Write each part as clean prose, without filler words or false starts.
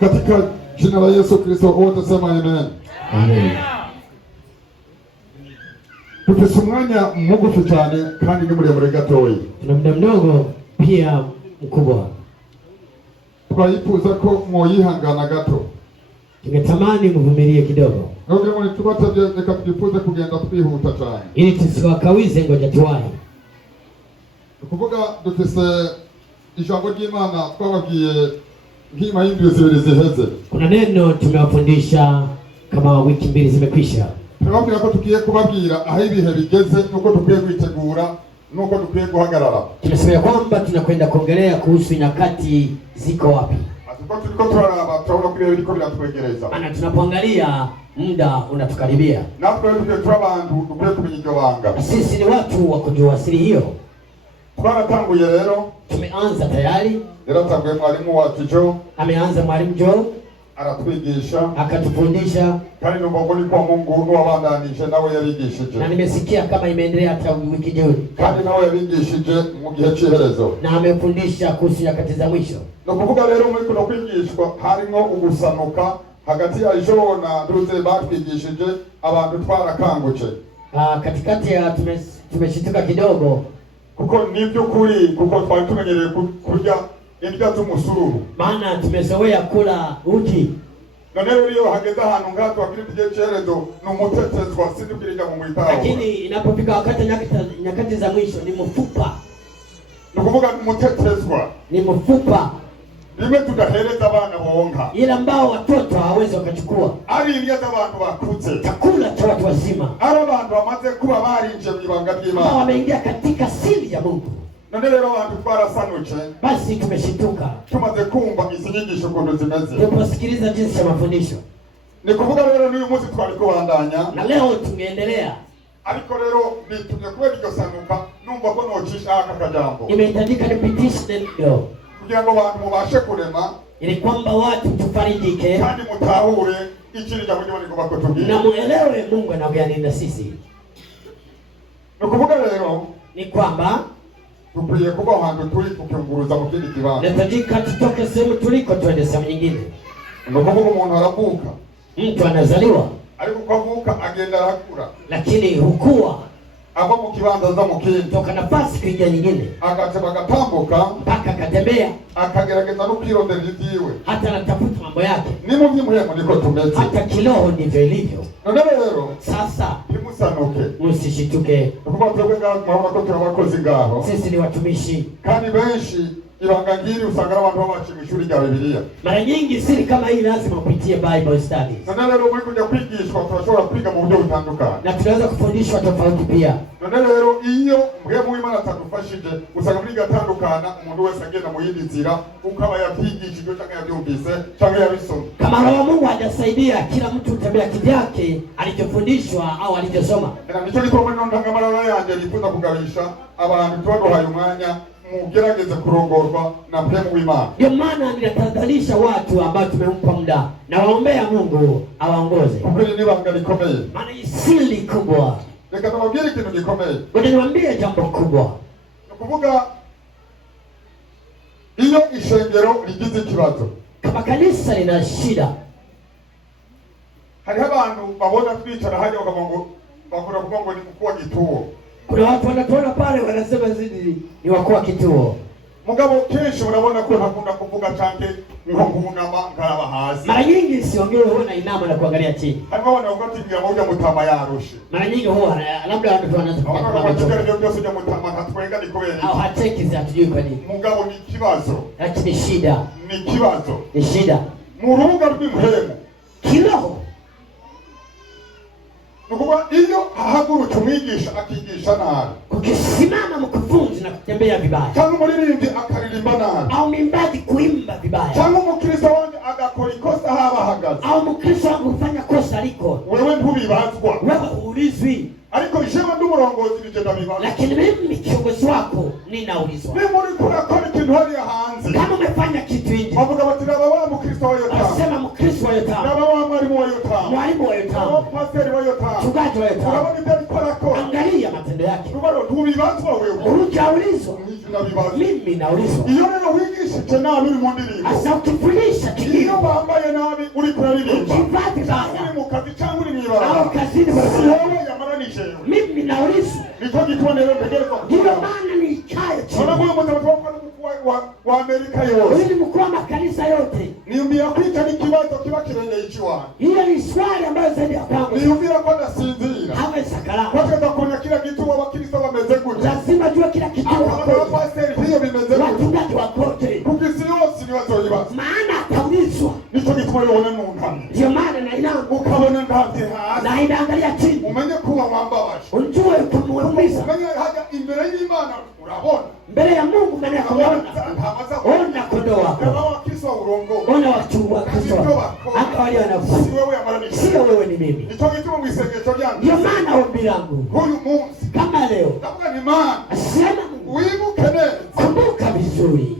Katika jina la Yesu Kristo wote sema amen. Amen. Dufise umwanya mugufi cyane kandi ni muremure gatoya. Tuna muda mdogo pia mkubwa. Twayifuza ko mwoyihangana gato. Tungetamani mvumilie kidogo. Ngira ngo tubatabye reka tugifuze kugenda twihuta cyane. Ili tusiwakawize ngoja tuwahi. Ukuvuga dufise ijambo ry'Imana twababwiye nk'ima y'indwi zibiri ziheze. Kuna neno tumewafundisha kama wiki mbili zimekwisha. Turababwira ko tugiye kubabwira aho ibihe bigeze nuko dukwiye kwitegura nuko dukwiye guhagarara. Tunasema kwamba tunakwenda kuongelea kuhusu nyakati ziko wapi. Atiko tuliko turaraba turabona ko ibintu biriko biratwegereza. Maana tunapoangalia muda unatukaribia. Natwe dukwiye turabantu dukwiye kumenya iryo banga. Sisi ni watu wa kujua siri hiyo. Twaratanguye rero. Tumeanza tayari. Yaratanguye mwalimu wacu Jo. Ameanza mwalimu Jo. Aratwigisha. Akatufundisha. Kandi numva ni kwa Mungu n'uwabandanije nawe yarigishije. Na nimesikia kama imeendelea hata wiki jana. Kandi nawe yarigishije mu gihe cy'iherezo. Na amefundisha kuhusu nyakati za mwisho. No kuvuga rero muri kuno kwigishwa harimo ugusanuka hagati ya Jo na Nduze batwigishije abantu twarakanguje. Katikati ya tumeshituka kidogo kuko nibyo kuri kuko twari tumenyereye kurya indya z'umusururu. Maana tumezoea kula uji. None rero hageze ahantu ngato akiri igihe cy'erezo n'umutetezwa sinubwirija mu mwitaho. Lakini inapofika wakati nyakati za mwisho ni mfupa. Nukuvuga umutetezwa ni mfupa. Rimwe tudahereza abana bonka. Ila ambao watoto hawezi wakachukua. Ari indya z'abantu bakuze. Chakula cha watu wazima. Ari abantu bamaze kuba barinje mu ibanga ry'Imana. Wameingia katika siri ya Mungu. None rero abantu twarasanuke. Basi tumeshituka. Tumaze kumva izi nyigisho ukuntu zimeze. Tunaposikiliza jinsi ya mafundisho. Ni kuvuga rero n'uyu munsi twari kubandanya. Na leo tungeendelea. Ariko rero bitumye kubera iryo sanuka numva ko nocisha aka kajambo. Imehitajika nipitishe ndio. Kugira ngo abantu mubashe kurema. Ili kwamba watu tufarijike. Kandi mutahure ikiri jambo ry'Imana rigomba kutubwira. Na muelewe Mungu anaongea nini na sisi. Ni kuvuga rero ni kwamba tukwiye kuba ahantu turi kukunguruza mu kindi kibanza. Natajika tutoke sehemu tuliko tuende sehemu nyingine. Ndio kuvuga umuntu aravuka. Mtu anazaliwa. Ariko kwavuka agenda arakura. Lakini hukua. Ava mu kibanza za mukindi. Toka nafasi kuingia nyingine. Akateba agatambuka. Mpaka akatembea. Akagerageza no kwirondera ibyiwe. Hata anatafuta mambo yake. Ni mu by'umuhemo niko tumeze. Hata kiroho ndivyo ilivyo. Ndio rero. Sasa. Nimusanuke. Musishituke. Kuko twebwe ngaho ko turabakozi ngaho. Sisi ni watumishi. Kandi benshi ibanga ngiri usanga abantu babaciye mu ishuri rya Bibiliya. Mara nyingi siri kama hii lazima upitie Bible studies. Ndio rero muri kujya kwigishwa turashobora kwiga mu buryo butandukanye. Na tunaweza kufundishwa tofauti pia. Ndio rero iyo mbwe Imana atadufashije usanga muri gatandukana umuntu wese agenda mu yindi nzira ukaba yabyigishije cyangwa yabyumvise cyangwa yabisoma. Kama Roho Mungu hajasaidia kila mtu utembea kivyake alichofundishwa au alichosoma. Na nicho gituma nino ndangamarara yanjye nifuza kugabisha abantu twaduhaye umwanya mugerageze kurongorwa na mpemu w'Imana. Ndio maana ninatadhalisha watu ambao tumempa muda na waombea Mungu awaongoze. Kweli ni banga likomeye. Maana siri kubwa. Reka nababwire ikintu gikomeye. Ngoja niwaambie jambo kubwa. Kuvuga iyo ishengero rigize ikibazo. Kama kanisa lina shida. Hari abantu babona twicara haje bakavuga bakora kugongo ni mkuu wa kituo. Kuna watu wanatuona pale wanasema zidi ni wakuu wa kituo. Mugabo kenshi unabona ko hakunda kuvuga canke ngo nkunama nkaraba hasi. Mara nyingi siongee huwa inama na kuangalia chini. Hapa wanaongoti ngira moja mutama yarushe. Mara nyingi huwa labda watu wanaanza kufikiri ndio byose bya mutama hatwenga nikobere. Au hateki za tujui kwa nini. Mugabo ni kibazo. Lakini shida. Ni kibazo. Ni shida. Mu rubuga rw'imhemu. Kiroho. Nukuba iyo ahagurutse umwigisha akigisha nabi. Kukisimama mkufunzi na kutembea vibaya. Cyangwa umuririmbyi akaririmba nabi. Au mwimbaji kuimba vibaya. Cyangwa umukristo wanje agakora ikosa haba hagaze. Au mkristo wangu ufanya kosa liko. Wewe ntubibazwa. Wewe huulizwi. Ariko jewe ndi umurongozi bigenda bibazwa. Lakini mimi kiongozi wako ninaulizwa. Mimi muri kurakora ikintu hali ya hanze. Kama umefanya kitu nje. Bavuga bati naba wa mukristo wa Yotamu. Asema mkristo wa Yotamu. Naba wa mwalimu wa Yotamu. Mwalimu wa Yotamu. Naba pastor wa Yotamu. Mchungaji wa Yotamu. Urabona ibyo akora. Angalia matendo yake. Rubaro ntubibazwa wewe. Hujaulizwa. Mimi naulizwa. Iyo rero wigishije nabi uri mu ndirimbo. Asa ukifundisha iyo bambaye nabi uri kuririmba ukivaa vibaya uri mu kazi cyangwa uri au mwibara kazini wewe yamaranije mimi naulizwa. niko gitone rero ntegerezwa Ndio maana nikae Ona chini. huyo mtu wa Amerika yote. Huyu ni mkuu wa makanisa yote. Niumbia kwita ni kibazo kiba kirengeye ichiwana. Hiyo ni swali ambayo zaidi ya kwangu. Niumbia kwa nasinzira. Hawe sakala. Wataka kuona kila kitu wa wakristo wameze gute. Lazima jua kila kitu Kwa wako. pastor hiyo bimeze gute. Wachungaji wakote. Kukisi yose ni wazoyibaza. Maana ataulizwa. Nicho gituma yone mu ntamwe. Ndio maana na inangu. Ukabona ndavye hasi. Na inaangalia chini. Umenye kuwa wambabaje. Unjue kumuumiza. Umenye haja imbere y'Imana urabona. Mbele ya Mungu mbele ya kuona. Ona kondoo wako. Wakristo urongo. Ona watu wa Kristo. Hata wale wanafunzi. Si wewe yamaranije. Sio wewe ni mimi. Nicho gituma mwisengesho ryangu. Ndio maana ombi langu. Huyu munsi. Kama leo. Ndavuga ni Imana. Sema Mungu. Wibuke neza. Kumbuka vizuri.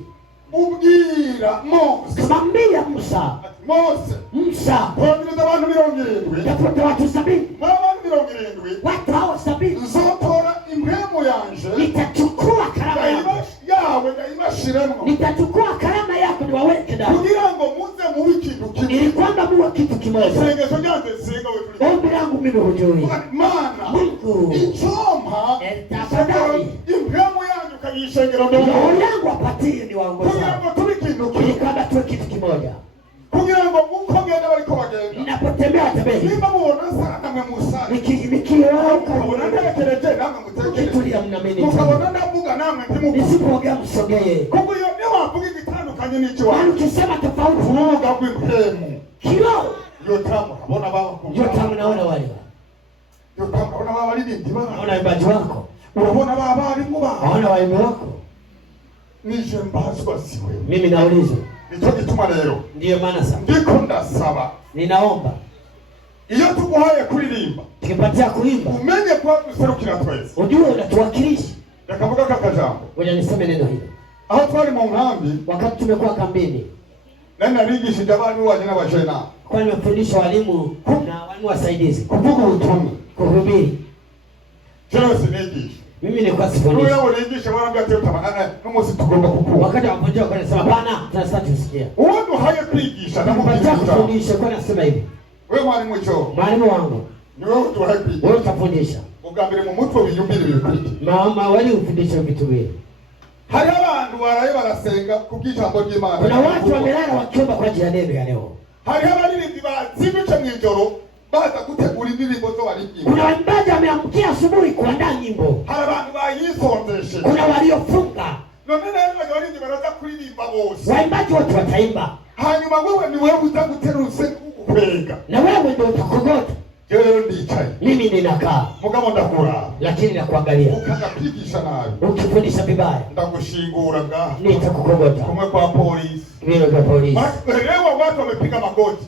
Ubwira Mose. Mwambia Musa. Mose. Musa. Kwabiriza abantu 70. Tafuta watu 70. Abantu 70. Watu hao 70. Nzotora impemu yanje. Nitachukua karama yako. Yawe ndayibashiremo. Nitachukua karama yako niwaweke ndani. Kugira ngo muze mubi kintu kimwe. Ili kwamba muwe kitu kimoja. Sengesho ryanze singa we tuli. Ombi langu mimi hujui. Mana. Mungu. Ichompa. Tafadhali. Impemu yanyu kayishengero ndo. Roho yangu apatie niwaongoze. Kugira ngo tubi kintu Ili kimwe. kwamba tuwe kitu kimoja. Kugira ngo uko ngenda bariko bagenda. Ninapotembea tembea. Nimba mubona sana namwe musana. Nikirauka. Ukabona ntekereje namwe mutekereje. Ukitulia mnamini. Ukabona ndavuga namwe ntimuvuge. Nisipoongea msogee. Kuko iyo niyo wavuga igitandukanye n'icyo Wani wanyu. ukisema tofauti. Kuvuga kw'impemu. Kilo. Iyo tamu abona baba Ndio tamu naona wale. Iyo tamu abona baba baririmbyi baba. Naona imbaji wako. Urabona baba barimu baba. Naona waimbe wako. Nije mbazwa siwe. Mimi nauliza. Nicyo gituma rero. Ndiyo maana sasa. Ndiko ndasaba. Ninaomba. Iyo tuguhaye kuririmba. Tukipatia kuimba. Umenye kwa duserukira twese. Ujue unatuwakilisha. Ndakavuga kakajambo. Ngoja niseme neno hili. Aho twari mu nkambi. Wakati tumekuwa kambini. Nani narigishije abana wanje n'abajena. Kwa nimefundisha walimu na walimu wasaidizi. Kuvuga ubutumwa. Kuhubiri. Cyangwa sinigisha. Mimi nilikuwa sifundisha. Wewe uligisha barambya ati utamana n'umunsi tugomba kukua. Wakati wa mmoja kwa nasema bana tunasema tusikia. Uwo duhaye kwigisha Nakupatia kufundisha kwa nasema hivi. Wewe mwalimu cyo. Mwalimu wangu. Ni wewe duhaye kwigisha. Wewe utafundisha. Ugambire mu mutwe wiyumvire ibikwiki. Mama wali ufundisha vitu vile. Hari abantu baraye barasenga kubw'ijambo ry'Imana. Kuna watu wamelala wakiomba kwa ajili ya neno ya leo. Hari abaririmbyi bazimije mw'ijoro baza gutegura indirimbo zo baririmba. Kuna waimbaji wameamkia asubuhi kuandaa nyimbo. Hari abantu bayisondeshe. Kuna waliofunga. None rero abaririmbyi baraza kuririmba bose. Waimbaji wote wataimba. Hanyuma wewe ni wewe uza guteruse kukwega. Na wewe ndio utakogota. Rero ndicaye. Mimi ninakaa. Mugabo ndakura. Lakini nakuangalia. Ukaza kwigisha nabi. Ukifundisha vibaya. Ndagushingura ngaha. Nitakukogota. Kumwe kwa polisi. Vile vya polisi. Leo watu wamepiga magoti.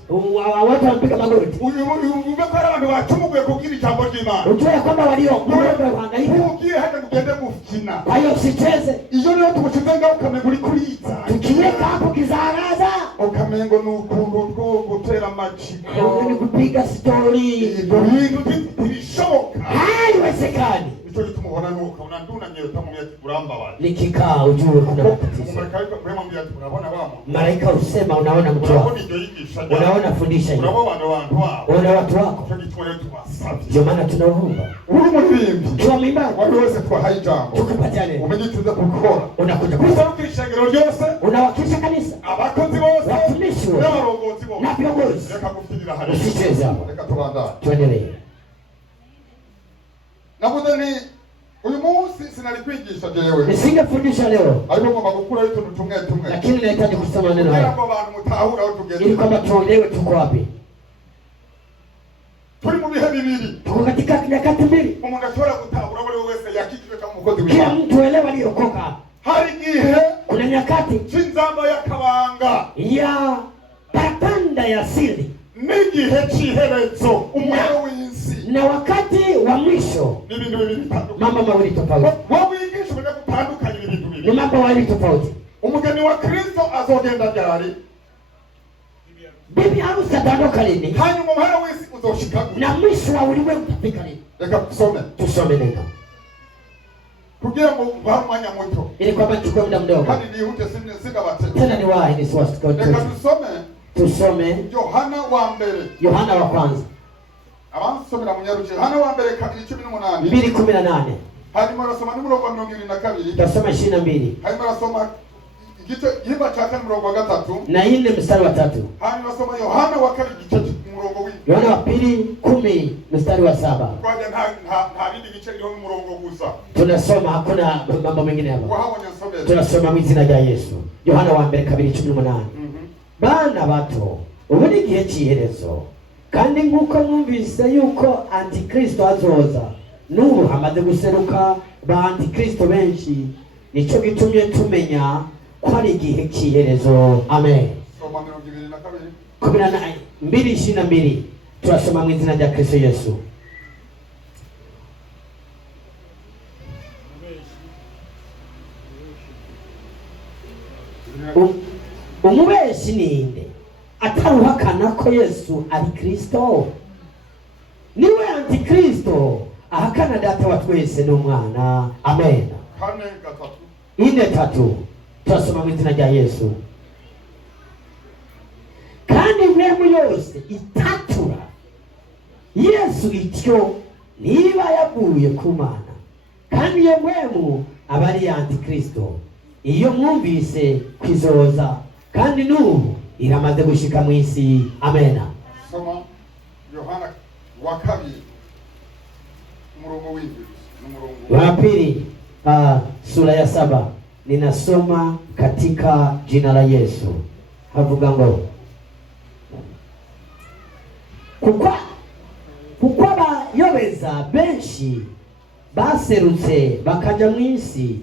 Watu wamepiga magoti. Umekora abantu bacumuguye kubwira ijambo ry'Imana. Ujue kwamba waliokuomba wahangaika. Ugiye hata kugende gukina. Kwa hiyo usicheze. Iyo rero tumushyize ngaho ukamengo uri kuriza. Tukiweka hapo kizaraza. Ukamengo ni ukuntu two gutera amaciko. Ni kupiga story. Ibyo bintu ntibishoboka. Haiwezekani. Nicyo gituma ubona nuko unandunamye utamumye ati urambabaye. Nikikaa ujue kuna matatizo. Umumarayika mwemambye ati urabona bamo. Malaika usema unaona mtu wako. Urabona ibyo yigisha. Unaona fundisha hiyo. Urabona abantu wabo. Unaona watu wako. Nicyo gituma rero tubasabye. Ndio maana tunaomba. Uri muririmbi. Tuwa mwimbaji. Wari wese twahaye ijambo. Tukipatane. Umenye tuza gukora. Unakuja Kuza ukishengero ryose. unawakilisha kanisa. Abakozi bose. Watumishi wote. N'abarongozi bose. Na viongozi. Reka kufigira hari. Usicheze hapo. Reka tubandane. Tuendelee. Navuze ni uyu munsi sinari kwigisha jewe. Nisingefundisha leo. Ariko ngomba gukura utuntu tumwe tumwe. Lakini nahitaji kusema neno Kugira haya. ngo abantu mutahura aho tugeze. Ili kwamba tuelewe tuko wapi. Turi mu bihe bibiri. Tuko katika nyakati mbili. Umuntu ashobora gutahura buri wese yakikijwe kama umukozi Kila w'Imana. mtu elewa aliyokoka. Hari igihe Kuna nyakati c'inzamba y'akabanga. ya parapanda ya siri. N'igihe c'iherezo umuriro w'isi. Na wakati wa mwisho. Ni ibintu bibiri bitandukanye. Mambo mawili tofauti. Wowe wigisha umenye gutandukanya ibintu Ni bibiri. mambo mawili tofauti. Umugeni wa Kristo azogenda ryari? Bibi harusi ataondoka lini? Hanyuma umuhera w'isi uzoshika gute? Na mwisho wa ulimwengu utafika lini? Reka tusome. Tusome neno. Kugira ngo ubahe umwanya muto. Ili kwamba tuchukue muda mdogo. Kandi nihute singabatete. Tena ni wahi nisiwasikote. Reka tusome Tusome Yohana wa mbere. Yohana wa kwanza. Abansomera munyaruke. Yohana wa mbere 2:18. 2:18. Hanyuma rasoma n'umurongo wa 22. Tutasoma 22. Hanyuma rasoma igice yimba cha 4 umurongo wa 3. Na 4 mstari wa 3. Hanyuma rasoma Yohana wa 2 igice umurongo w'indwi. Yohana wa 2:10 mstari wa 7. Kwaje nta bindi gice ryo umurongo gusa. Tunasoma, hakuna mambo mengine hapa. Wahabonye nsomera. Tunasoma mu izina rya Yesu. Yohana wa mbere 2:18. Bana bato, ubu ni igihe cy'iherezo, kandi nk'uko mwumvise yuko antikristo azoza, n'ubu hamaze guseruka ba antikristo benshi, nicyo gitumye tumenya ko ari igihe cy'iherezo. Amen. Soma 22. 2:22. Turasoma mu izina rya Kristo Yesu. Umubeshi ninde ataruhakana ko Yesu ari Kristo? Niwe antikristo ahakana data wa twese n'umwana. Amen. 4:3. Turasoma mu izina rya Yesu. Kandi mwemu yose itatura Yesu ityo niba yavuye ku Mana, kandi iyo mwemu aba ari antikristo. Iyo mwumvise kwizoza, kandi n'ubu iramaze gushika mu isi. Amen. Soma Yohana wa 2 umurongo w'indwi n'umurongo wa pili, sura ya 7. Ninasoma katika jina la Yesu. Havuga ngo kuko abayobeza benshi baserutse bakaja mu isi,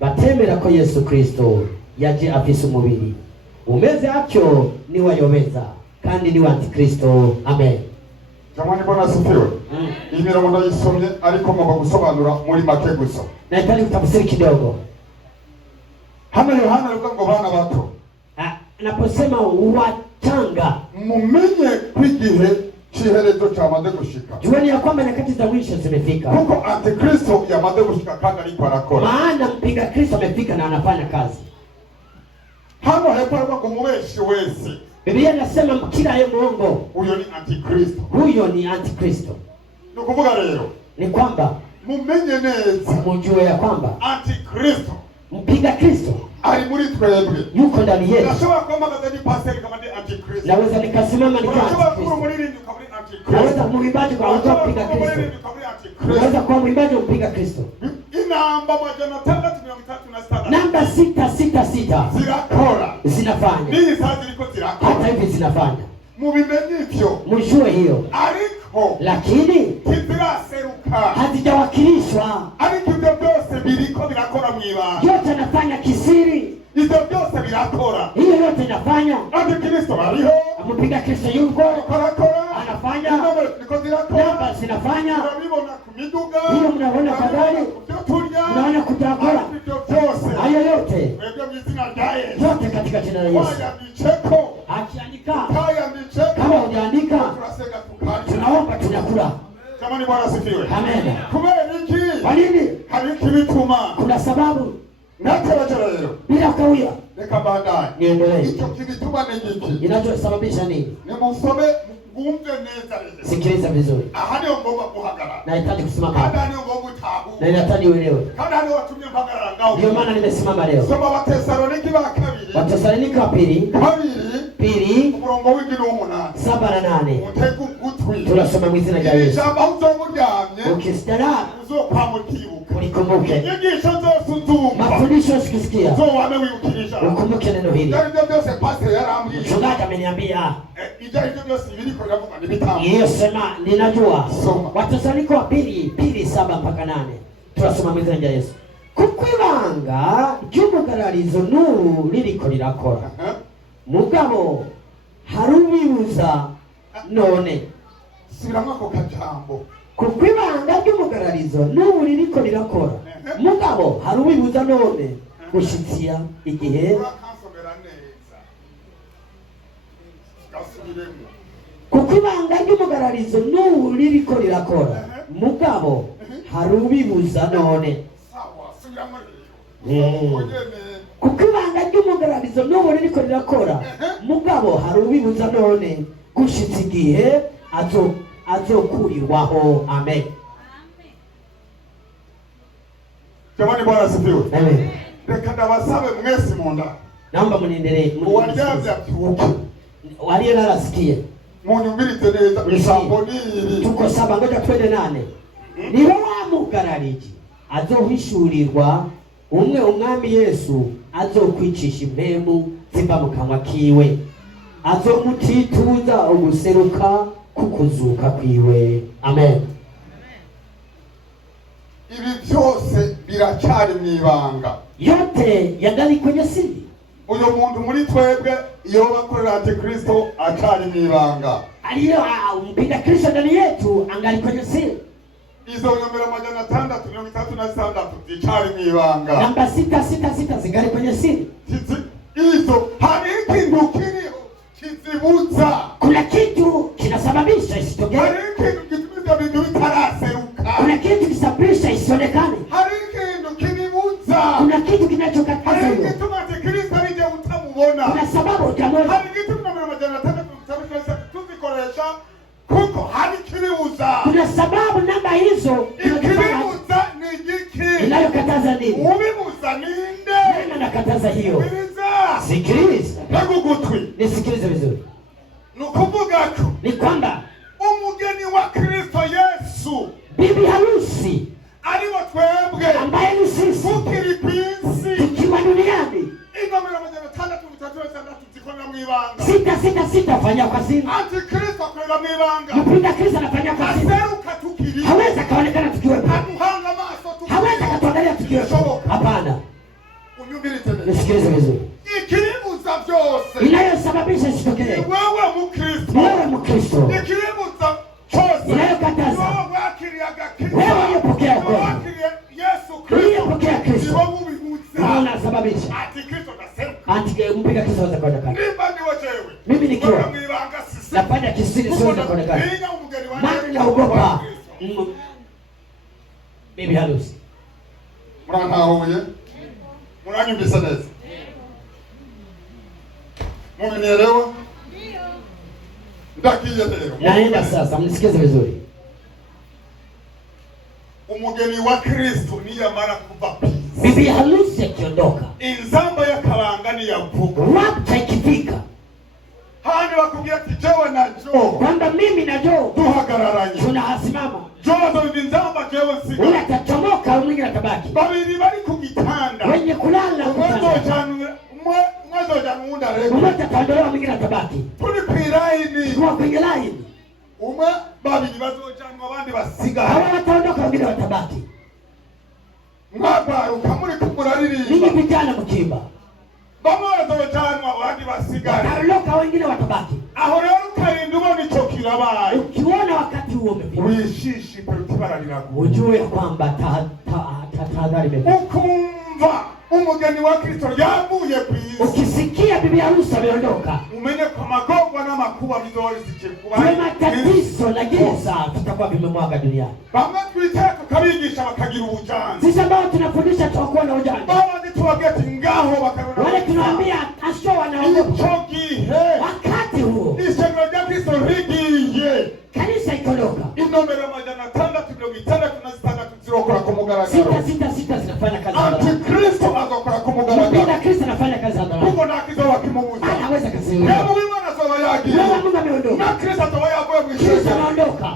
batemera ko Yesu Kristo yaje afise umubiri umeze atyo, niwe ayobeza kandi niwe antikristo. Amen. Jamani, Bwana asifiwe. Hii mirongo ndayisomye ariko ngomba gusobanura muri make gusa. Nahitaji kutafsiri kidogo. Hano Yohana alikuwa ngo bana bato. Naposema wachanga, mumenye kwigihe chiherezo cyamaze gushika. jueni ya kwamba nyakati za mwisho zimefika. Kuko antikristo yamaze gushika kandi ariko arakora. Maana mpinga Kristo amefika na anafanya kazi. Hano hepfo ngo mubeshi wese. Biblia inasema kila ye muongo, huyo ni antikristo. Huyo ni antikristo. Nukuvuga rero ni kwamba mumenye neza, mujue ya kwamba antikristo, mpinga Kristo ali muri twebwe, yuko ndani yetu. Nashobora kwamba gazeti pastor kama ni antikristo. Naweza nikasimama nikiwa antikristo. Naweza muimbaji kwa watu mpinga Kristo. Naweza kuwa muimbaji mpinga Kristo. Inamba 636. Namba 666 zirakora, zinafanya. Ni saa ziliko zirakora. Hata hivi zinafanya. Mubimenye ivyo. Mjue hiyo. Ariko lakini kiziraseruka, hazijawakilishwa. Ariko ibyo byose biriko birakora mwibanga. Yote anafanya kisiri. Ibyo byose birakora. Hiyo yote inafanya. Antikristo bariho. Amupiga Kristo yuko. Korakora. Anafanya. Niko zirakora. Namba zinafanya. Murabibona ku miduga. Hiyo mnaona kwa gari. Mnaona kutakora. Ibyo byose. Hayo yote. Mwebwe mwizina rya Yesu. Yote katika jina la Yesu. Wayanditseko. Akiandika. Kayanditseko. Kama hujaandika. Turasega tukali. Tunaomba tunakula. Jamani, Bwana asifiwe. Amen. Kubera iki? Kwa nini? Hari ikibituma. Kuna sababu. Natarajara rero. Bila kawia. Reka baadaye. Niendelee. Icyo kibituma ni giki? Inachosababisha nini? Ni musome mwumve neza rero. Sikiliza vizuri. Aha niyo ngomba guhagarara. Nahitaji kusimama hapa. Kandi niyo ngomba utahu. Na inahitaji uelewe. Kandi hano watumye mpagarara ngaho. Ndio maana nimesimama leo. Soma Wathesalonike ba kabiri. Wathesalonike wa pili. Pili. Umurongo w'indwi n'umunani. 7 na 8. Utega ugutwi. Tunasoma mu izina rya Yesu. Ijambo aho uzomuryamye. Ukisikia uzokwamukibuka. ulikumbuke. Inyigisho zose uzumva. Mafundisho usikisikia. Uzowame wibukirisha. Ukumbuke neno hili. Ibyo byose pastor yarambwiye. Mchungaji ameniambia. Ibyo byose biriko biravuga ni bitambo. Hiyo sema ninajua. Soma. Wathesalonike wa pili 7 mpaka 8. Tunasoma mu izina rya Yesu. Kuko ibanga ry'umugararizo n'uru ririko rirakora. Mugabo harubibuza none. Subiramo ako kajambo. Kuko ibanga ry'umugararizo n'uru ririko rirakora. Mugabo harubibuza none gushitsia igihe. Kuko ibanga ry'umugararizo n'uru ririko rirakora. Mugabo harubibuza none. kuko ibanga ry'umugararizo n'ubu ririko rirakora mugabo hari ubibuza none gushitsa igihe azokurirwaho. Amen. Jamani, Bwana asifiwe. Amen. Reka ndabasabe mwese munda. Naomba mniendelee. Uwaryamye abyuke. Waliye narasikie. Munyumvirize neza ijambo niri. Tuko saba, ngoja twende 8. Niwe wamugararije azohishurirwa umwe umwami Yesu azokwicisha impemu ziva mu kanwa kiwe, azomutituza uguseruka kukuzuka kwiwe. Amen. Ibi byose biracyari mwibanga, yote yangali kwenye siri. Uyo muntu muri twebwe iyo bakorera Antikristo acari mwibanga, aliyo mpinga Kristo ndani yetu angali kwenye siri. Izo nyomero 636 zicari mwibanga, namba 666 zingali kwenye siri. Izo hari ikintu kiriho kizibuza, kuna kitu kinasababisha isitokee, hari ikintu gituma bintu bitaraseruka, kuna kitu kisababisha isionekane, hari ikintu kinibuza, kuna kitu kinachokataza hari hiyo, kitu Antikristo alije utamubona, kuna sababu utamwona, hari kitu nyomero 636 tuzikoresha kuko hari kinibuza. kuna sababu namba hizo Ikinibuza ni giki? inayokataza nini? Ubibuza ninde? Nani anakataza hiyo? Sikiliza. Sikiliza. Ndugu gutwi. Nisikilize vizuri. Nukuvuga ko Ni kwamba umugeni wa Kristo Yesu, bibi harusi ariwo twebwe ambaye ni sisi tukiri kw'isi, tukiwa duniani, ingomero 636 zikorera mwibanga, 666 fanya kwa siri, Antikristo akorera mwibanga, mpinga Kristo anafanya kwa siri, aseruka tukiri, hawezi akaonekana tukiwepo, aduhanga maso tukiri, hawezi akatuangalia tukiwepo. Hapana. Unyumvirize neza. Nisikilize vizuri. Ikiribuza byose inayosababisha isitokee, wewe Mkristo, wewe Mkristo, ikiribuza cyose inayokataza wewe wakiriye agakiza, wewe uliyepokea kweli, wakiriye Yesu Kristo, uliyepokea Kristo, wewe ubibuza, wewe unasababisha Antikristo ndaseruka. mpinga Kristo hawezi kuonekana. Nimba niwe jewe, Mimi nikiwa mwibanga sisi nafanya kisiri siwezi kuonekana, ninga umugeni wa maana naogopa bibi harusi. Mrantahuye, muranyumvise neza, mumenielewa? Ndio. Ndakiye lero, Naenda sasa, mnisikize vizuri. umugeni wa Kristo niyamara kuva pisi, Bibi harusi akiondoka, inzamba y'akabanga niyavuga, rapta ikifika, handi bakubwira ati jewe na Joe, kwamba mimi na Joe duhagararanye, tunasimama, Joe azobiva inzamba jewe nsiga, ule atachomoka, mwingine atabaki, babiri bari ku gitanda, wenye kulala kutanda, umwezojana uwundi arebe, mmoja ataondolewa, mwingine atabaki, turi kw'irayini, kwa kwenye laini, umwe babiri bazojanwa abandi basigara, hawa wataondoka, wengine watabaki. mwagaruka muri Ninyi kumuraririmba, vijana mkimba, bamwe bazojanwa abandi basigara, wataondoka, wengine watabaki. aho rero ukarinda ubona ico kirabaye, Ukiona wakati huo umefika, wishishi peruti barariraguye, ujue kwamba tahadhari imefika. ukumva umugeni wa Kristo yavuye kw'isi, Ukisikia bibi harusi ameondoka, umenye ko amagorwa n'amakuba bizorishikira kuba kwa matatizo na giza tutakuwa vimemwaga duniani. bamwe twiteka tukabigisha bakagira ubujanzi, Sisi ambao tunafundisha tutakuwa na ujanja, babandi tubabwira ati ngaho bakabona wale tunawaambia asho wanaogopa. ico gihe Wakati huo isengero rya Kristo rigiye, kanisa ikondoka, inomero 666 zirokora ku mugaragaro, 666 zinafanya kazi hadharani, Antikristo azokora ku mpinga mugaragaro, Kristo anafanya kazi hadharani, kuko nakizoba kimubuza, anaweza kaziweza. yaba w'Imana azoba yagiye, Wewe Mungu ameondoka, na Kristo azoba yavuye mu Kristo ishengero. ameondoka.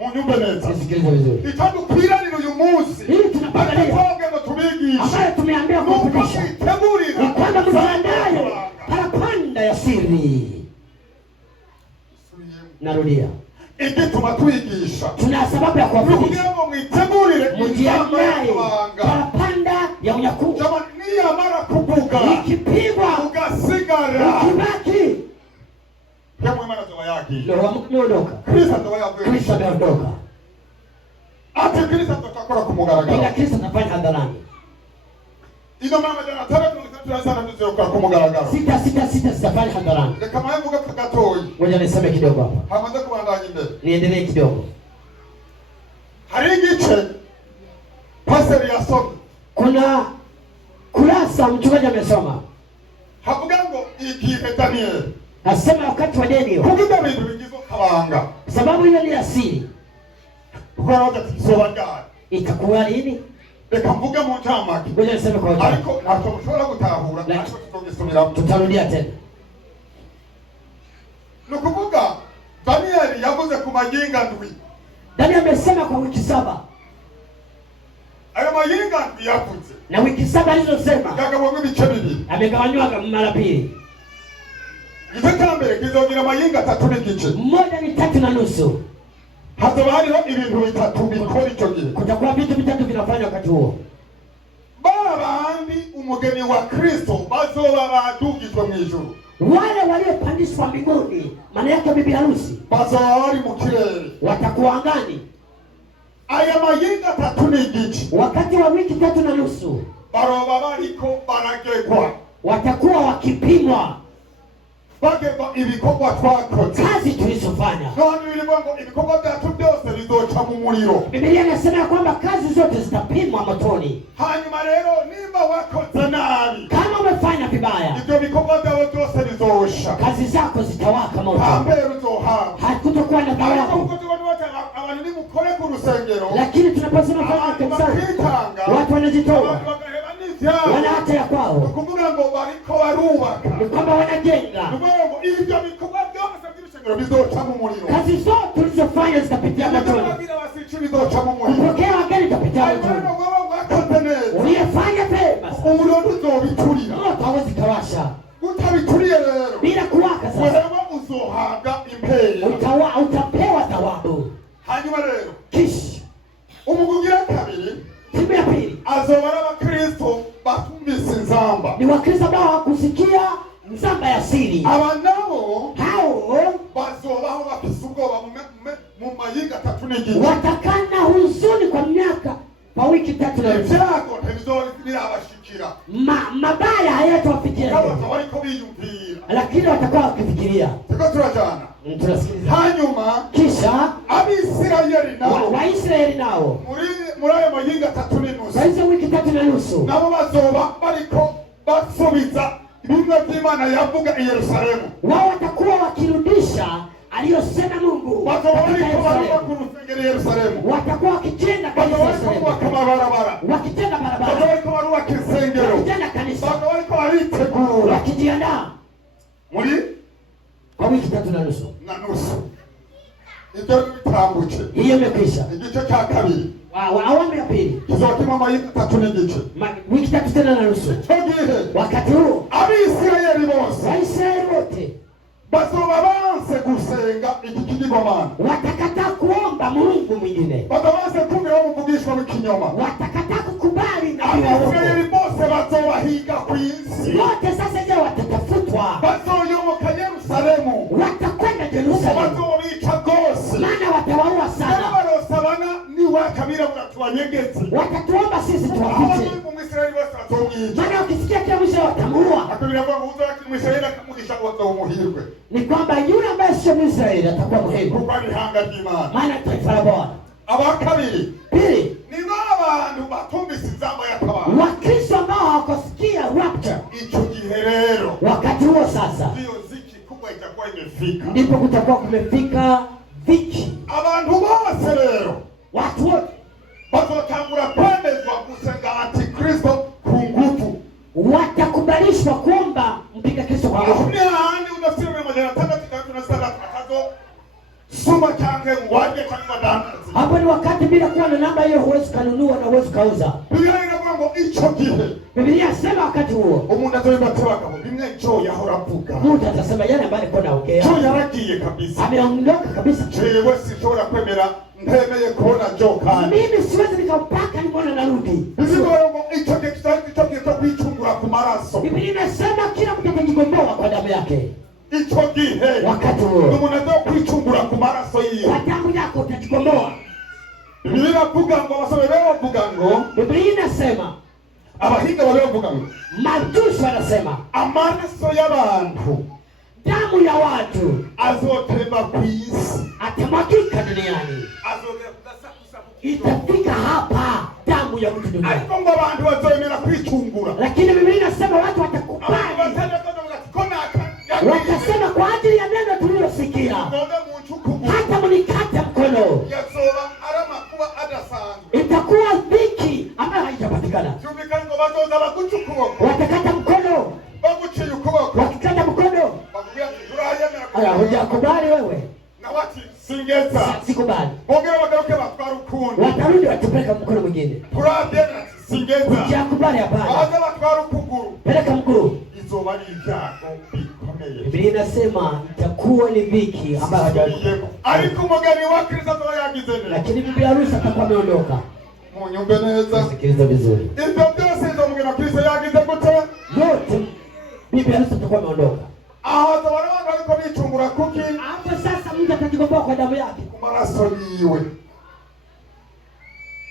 Munyumve neza, Nisikilize vizuri, itadukwiranira uyu munsi, hili tunapangalia atatoge ngo tubigishe, ambayo tumeambia nuko kufundisha twitegurira ni kwamba mjiandae parapanda ya siri. Narudia, igituma twigisha tuna sababu ya kuwafundisha, kugira ngo mwitegurire mjiandae parapanda ya unyakuo. jamani, niyamara kuvuga Ikipigwa ugasigara, ukibaki, yamwe Imana azoba yagiye, ndio wameondoka, Kristo azoba yavuye, Kristo ameondoka, ati Kristo atakora ku mugaragaro, ila Kristo anafanya hadharani. inomero 666 zirokora ku mugaragaro. 666 zitafanya hadharani. Reka maye mvuga gatoyi, Ngoja niseme kidogo hapa, hamaze kubandanya imbere, niendelee kidogo. hari igice paseri yasomye, Kuna kurasa mchungaji amesoma. Havuga ngo igihe Daniel. Asema wakati wa Daniel. Kuvuga bintu bigizo kabanga. Sababu hiyo ni asili. Kwa wakati kisobanura. Itakuwa lini? Reka mvuge mu ncamake. Ngoja niseme kwa hoja. Ariko ntabwo mushobora gutahura. Ariko tuzogisomera. Tutarudia tena. Nukuvuga Daniel yavuze ku mayinga ndwi. Daniel amesema kwa wiki 7. Ayo mayinga ndwi yavuze. Na wiki 7 alizosema. Yagabwe ibice bibiri. Amegawanywa mara pili. Igice cya mbere kizogira amayinga 3 n'igice. Moja ni 3.5. Hazoba hariho ibintu bitatu bikora icyo gihe. Kutakuwa vitu vitatu vinafanya wakati huo. Babandi umugeni wa Kristo bazoba badugizwe mu ijuru. Wale waliopandishwa mbinguni, maana yake bibi harusi, bazoba bari mu kirere. Watakuwa angani. Aya mayinga 3 n'igice. Wakati wa wiki 3.5. Baroba bariko baragegwa. Watakuwa wakipimwa. Bagegwa ibikorwa twakoze. Kazi tulizofanya. None bivuga ngo ibikorwa byacu byose bizoca mu muriro. Biblia inasema kwamba kazi zote zitapimwa motoni. Hanyuma rero nimba wakoze nabi, kama umefanya vibaya, ibyo bikorwa byawe byose bizosha. Kazi zako zitawaka moto. Hambere uzohaba. Hakutakuwa na thawabu. Abantu ni mukore ku rusengero. Lakini tunaposema kwa kanisani, watu wanajitoa. Wanaacha ya kwao. Kuvuga ngo bariko barubaka. Ni kwamba wanajenga. Ngo ibyo bikorwa byose by'ibishengero bizoca mu muriro. Kazi zote tulizofanya zitapitia motoni. Bizoca mu muriro. Kupokea wageni itapitia motoni. Uliyefanya pema, umuriro uzobiturira. Moto hawezi kawasha. Utabituriye rero. Bila kuwaka sasa. Wewe uzohaga impera. Utapewa thawabu. Hanyuma rero. Kish. Umugugira kabiri. Timu ya pili. Azobara abakristo batumvise nzamba. Ni wakristo ambao hawakusikia nzamba ya siri. Aba nabo hao bazobaho bafise ubwoba mu mayinga 3 n'igice. Watakana huzuni kwa miaka kwa wiki 3 na nusu. Ibyago ntibizobashikira. Mabaya hayatawafikia. Kama wariko biyumvira. Lakini watakuwa wakifikiria. Tuko turajana. Tunasikiliza. Hanyuma kisha Abisirayeli nao. Waisraeli nao. Muri ayo mayinga 3 n'inusu. Sasa wiki 3 na nusu. Nabo bazoba bariko basubiza ibintu by'Imana yavuga i Yerusalemu. Wao watakuwa wakirudisha aliyosema Mungu. Watakuwa Yerusalemu. Watakuwa wakijenga kanisa. Watakuwa barabara. Wakijenga barabara. Watakuwa wakisengero. Wakijenga kanisa. Watakuwa waritegura. Wakijiandaa. Muri kwa wiki 3 na nusu. Ibyo bitambuke. Hiyo imekwisha. Igice cya kabiri. Awamu ya pili. Kizotuma mayinga 3 n'igice. Wiki 3 tena na nusu. Wakati huo Abisirayeli bose. Waisraeli wote bazoba banse gusenga ikigirwamana. Watakataa kuomba Mungu mwingine. Batabanse kumira umuvugishwa w'ikinyoma. Watakataa kukubali na Abisirayeli bose bazobahiga ku isi. Wote sasa je watatafutwa. Bazoyoboka Yerusalemu. Watakwenda Yerusalemu. Bazobica gose. Maana watawaua sana. Barosabana ni wakabira buratuwanyegeze. Watatuomba sisi tuwafiche. Umwisraeli bose bazomwica. Maana ukisikia kila mwisho watamuua. Akabira kwa uzo Mwisraeli akamugisha umuhirwe. Ni kwamba yule ambaye sio Mwisraeli atakuwa muhimu. Kuko ari hanga ry'Imana. Maana taifa la Bwana. Abakabiri. Pili. Ni abantu batumvise inzamba y'atabara. Wakristo ambao hawakusikia rapture. Ico gihe rero. Wakati huo sasa. Ndio ziki kubwa itakuwa imefika. Ndipo kutakuwa kumefika dhiki. Abantu bose rero. Watu wote bazotangura kwemezwa gusenga Antikristo ku nguvu. Watakubalishwa kuomba mpinga Kristo kwa nguvu. Ni handi unasema majana 3:37 akazo suma change ngwaje kwa dandaza. Hapo ni wakati bila kuwa na namba hiyo huwezi kanunua na huwezi kauza. Biblia inakuwa ngo ico gihe. Biblia inasema wakati huo umuntu azobibatira akabo bimwe cyo yahora avuga. Mtu atasema yale ambaye alikuwa anaongea. Cyo yaragiye kabisa. Ameondoka kabisa. Jewe sishobora kwemera ntemeye kuona joka. Mimi siwezi nikampaka nimeona narudi. Bizigoro ngo ico gihe cyo kwicungura ku maraso. Biblia inasema kila mtu atajigomboa kwa damu yake. Ico gihe wakati huo umuntu azokwicungura ku maraso yiwe. Kwa damu yako utajigomboa. Biblia inavuga ngo abasore bavuga ngo Biblia inasema abahinga bavuga ngo Majusi wanasema amaraso y'abantu, damu ya watu azotemba ku isi, atamwagika duniani, itafika hapa damu ya mtu duniani. Ariko ngo abantu bazemera kwicungura, lakini ndababwira hata mnikate mkono itakuwa dhiki ambayo haitapatikana. Watakata mkono, wakikata mkono hujakubali wewe, sikubali, watarudi watupeleka mkono mwingine. Hujakubali, hapana, peleka mguu. Biblia inasema itakuwa ni dhiki ambayo hajawahi, lakini bibi harusi atakuwa ameondoka. Munyumbe neza, sikiliza vizuri, ibyo byose izo mugeni wa Kristo yagize gute? Yote bibi harusi atakuwa ameondoka. Aho zabana bariko bicungura kuki? Hapo sasa mtu atajikomboa kwa damu yake, ku maraso yiwe.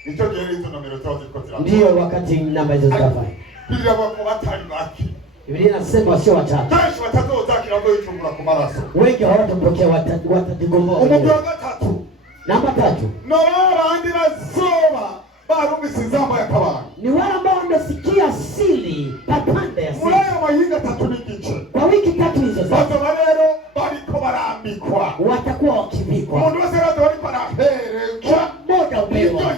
Icyo gihe izo nomero zose ziko zira. Ndio wakati namba hizo zikafanya. Biblia bako batari baki. Biblia inasema sio watatu. Kesho watazozakira ngo bicungura ku maraso. Wengi hawatapokea, watajikomboa. Umugeni wa gatatu. Namba 3. No bandira zoba barumvise inzamba y'akabanga. Ni wale ambao wamesikia siri, papanda ya siri. Mulayo mahinga 3 n'igice. Kwa wiki 3 hizo sasa. Bazo barero bariko barambikwa. Watakuwa wakivikwa. Umuntu wese rero bariko baraherezwa. Moja upewa.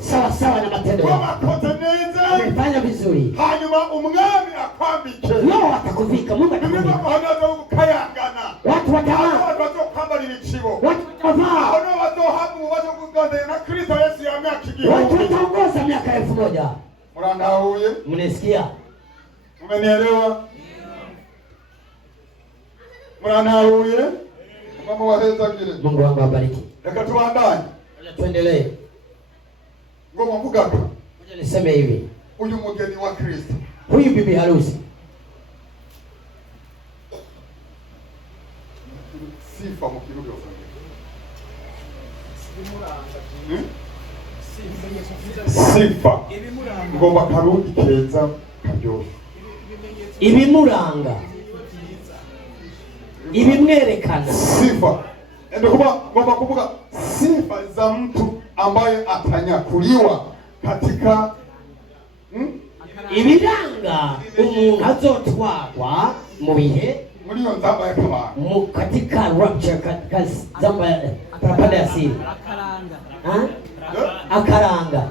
Sawa sawa na matendo yako. Wakoze neza. Umefanya vizuri. Hanyuma umwami akwambike. Leo atakuvika, Mungu atakuvika. Watu watamaa. Watu wazokwambarira ikibo. Watu watavaa. Aho no bazohabwa ububazo bw'Uganda na Kristo Yesu ya myaka igihumbi. Watu wataongoza miaka 1000. Murandahuye? Mnasikia? Umenielewa? Murandahuye? Mungu wahezagire. Mungu wangu awabariki. Reka tubandanye. Tuendelee. Ngoma mvugaka. Ngoja niseme hivi. Uyu mugeni wa Kristo. Huyu bibi harusi. Sifa mu kirundi wasanga. Sifa. Ngomba karundi keza karyoshe. Ibimuranga. Ibimwerekana. Sifa. Ndio ngomba kuvuga sifa za mtu ambaye atanyakuliwa katika ibiranga umuntu azotwagwa mu bihe muri iyo nzamba y'akabanga, katika rapture, katika zamba parapanda ya siri. Akaranga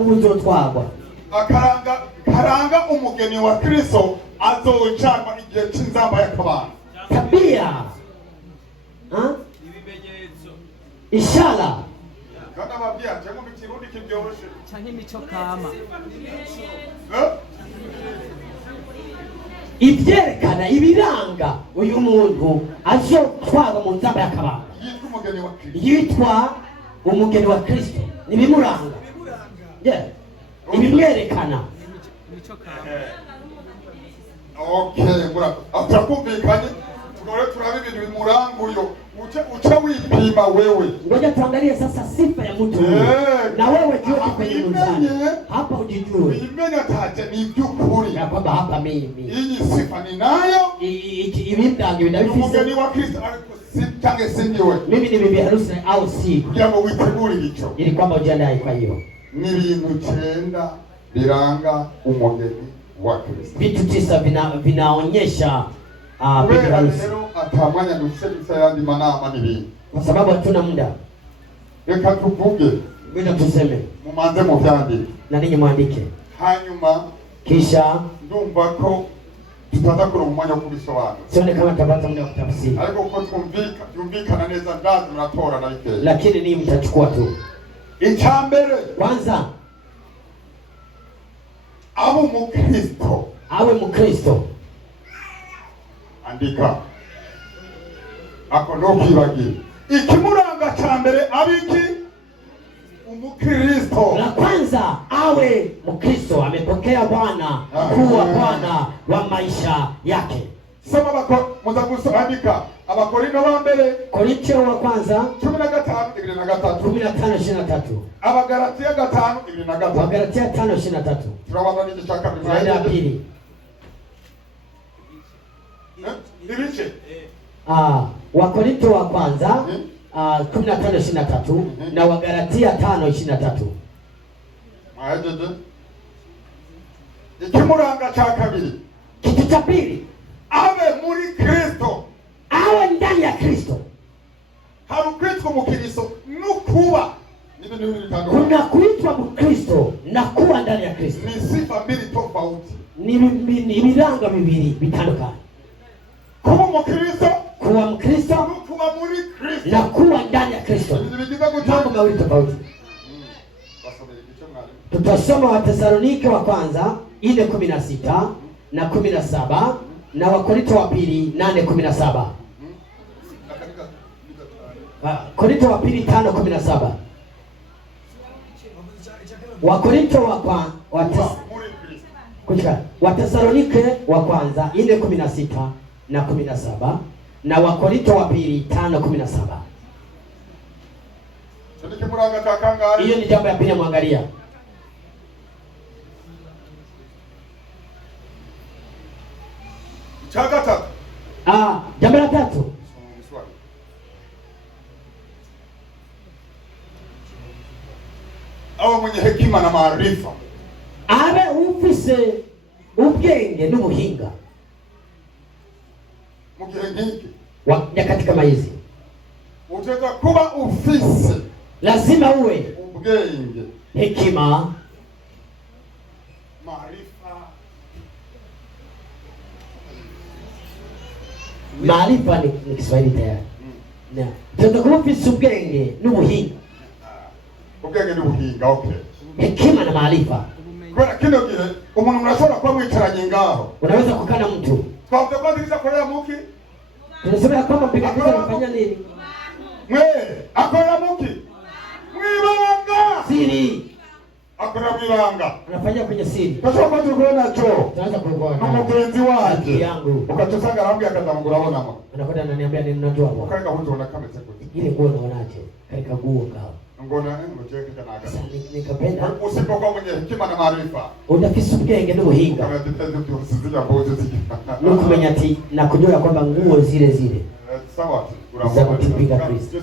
uzotwagwa. Akaranga umugeni wa Kristo azocagwa igihe cy'inzamba y'akabanga. Tabia, ishara, kana babia cyangwa mu kirundi kiryoroshe canke imico kama, ibyerekana ibiranga uyu muntu azotwara mu nzamba y'akabanga. Yitwa umugeni wa Kristo. Nibimuranga. Ibimwerekana. Okay, mura atakumvikanye. Tugore turabe ibintu bimuranga uyo. Ucha wipima wewe. Ngoja tuangalie sasa sifa ya mtu huyu. Na wewe jiweke kwenye mzani. Hapa ujijue. Imenya taje ni byukuri. Na kwamba hapa mimi. Hii sifa ninayo. Ibimdangi bidafisi. Umugeni wa Kristo tange sindiwe. Mimi ni bibi harusi au si? Jambo witeguri licho. Ili kwamba ujiandae kwa hiyo. Ni ibintu 9 biranga umugeni wa Kristo. Vitu 9 vinaonyesha bibi harusi. Atamanya nusebisa yandi manama nibindi. Kwa sababu hatuna muda. Reka tuvuge. Ngoja tuseme. Mumanze mu byandike. Na ninyi mwandike. Hanyuma kisha ndumva ko tutazakora umwanya wo kubisobanura. Sione kama tabata muda wa kutafsiri. Ariko uko twumvikana neza ndazi muratora na ike. Lakini ni mtachukua tu. Icyambere kwanza abo mu Kristo. Awe mu Kristo. Andika. Ako no kwibagira. Ikimuranga cyambere abiki umukristo. La kwanza awe mkristo, amepokea Bwana kuwa Bwana wa maisha yake. Soma bako muzagusandika Abakorinto ba mbere Korinto wa kwanza 15:23 Abagalatia 5:23 Abagalatia 5:23 Turabanza n'igishaka Aya pili. Ibice Wakorinto wa kwanza 15:23 na Wagalatia 5:23. Majeje. Ikimuranga cha kabiri. Kitu cha pili abe muri Kristo. Kristo ni sifa mbili tofauti. ni ibiranga bibiri bitandukanye. Kuba Mkristo, Kuwa Mkristo kuba muri Kristo na kuwa ndani ya Kristo mambo mawili tofauti. Tutasoma Wathesalonike wa kwanza 4:16 na 17 na Wakorinto wa pili 8:17. Korinto wa pili 5:17. Wakorinto Wathesalonike wa kwanza 4:16 na 17 na Wakorinto wa pili 5:17. Hiyo ni jambo ya pili mwangalia. Jambo la tatu. Awe mwenye hekima na maarifa. Abe ufise ubwenge n'ubuhinga. Mugenge nyakati kama hizi. Utaka kuba ufise. Lazima uwe ubwenge, hekima, maarifa ni Kiswahili tayari. Tunataka kuba ufise ubwenge n'ubuhinga. Ubwenge n'ubuhinga, okay. Hekima na maarifa. Kwa kino gihe umuntu murashobora kuba mwicaranye ngaho. Unaweza kukaa na mtu. Twavuze ko ndiza korera muki? Tunasema kwamba mpiga picha anafanya nini? Akorera muki? Mwibanga. Siri. Akorera mwibanga. Anafanya kwenye siri. Tunasema tukuona cho. Tunaanza kuona. Mumugenzi wake yangu. Ukatusanga rambi akazamugura bona mo. Anakwenda ananiambia nini unajua hapo? Ukaenda huko unakamete kuti. Ile nguo unaonaje? Katika nguo ngao. Ngona ngoje kana aka. Nikapenda. Usipokuwa mwenye hekima na maarifa. Unafisi ubwenge n'ubuhinga. Kama tutaje kusizilia mboje ziki. Nukumenya ati nakujua kwamba nguo zile. Sawa. Za kupiga Kristo.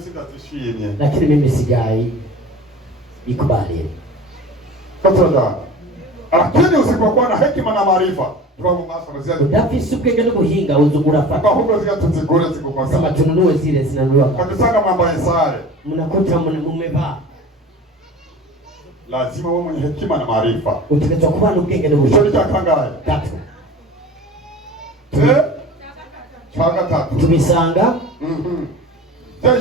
Lakini mimi sijai ikubali. Katoda. Lakini usipokuwa na hekima na maarifa, udafisi ubwenge n'ubuhinga uzugurafa. Kwa huko zia tuzigure zikukwasa. Kama tununue zile zinanunuliwa. Kabisa mambo ya sare. Mnakuta mmevaa. Lazima wewe mwenye hekima na maarifa. Utakachwa kuwa na ubwenge n'ubuhinga. Sio kangaye. Tatu. Changa tatu. Tumisanga.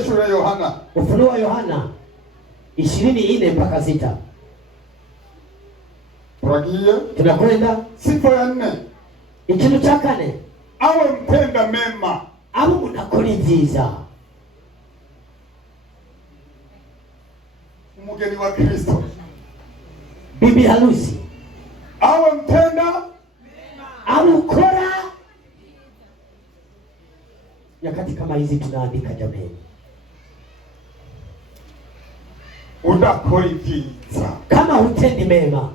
Shule Yohana. Ufunuo wa Yohana 24 mpaka 6. Turagiye. Tunakwenda sifa ya 4. Ikintu cha 4. Awe mpenda mema. Abo munakora ibyiza. Umugeni wa Kristo. Bibi harusi. Awe mpenda mema. Ukora. Nyakati kama hizi tunaandika jamani. Udakora ibyiza. Kama hutendi mema.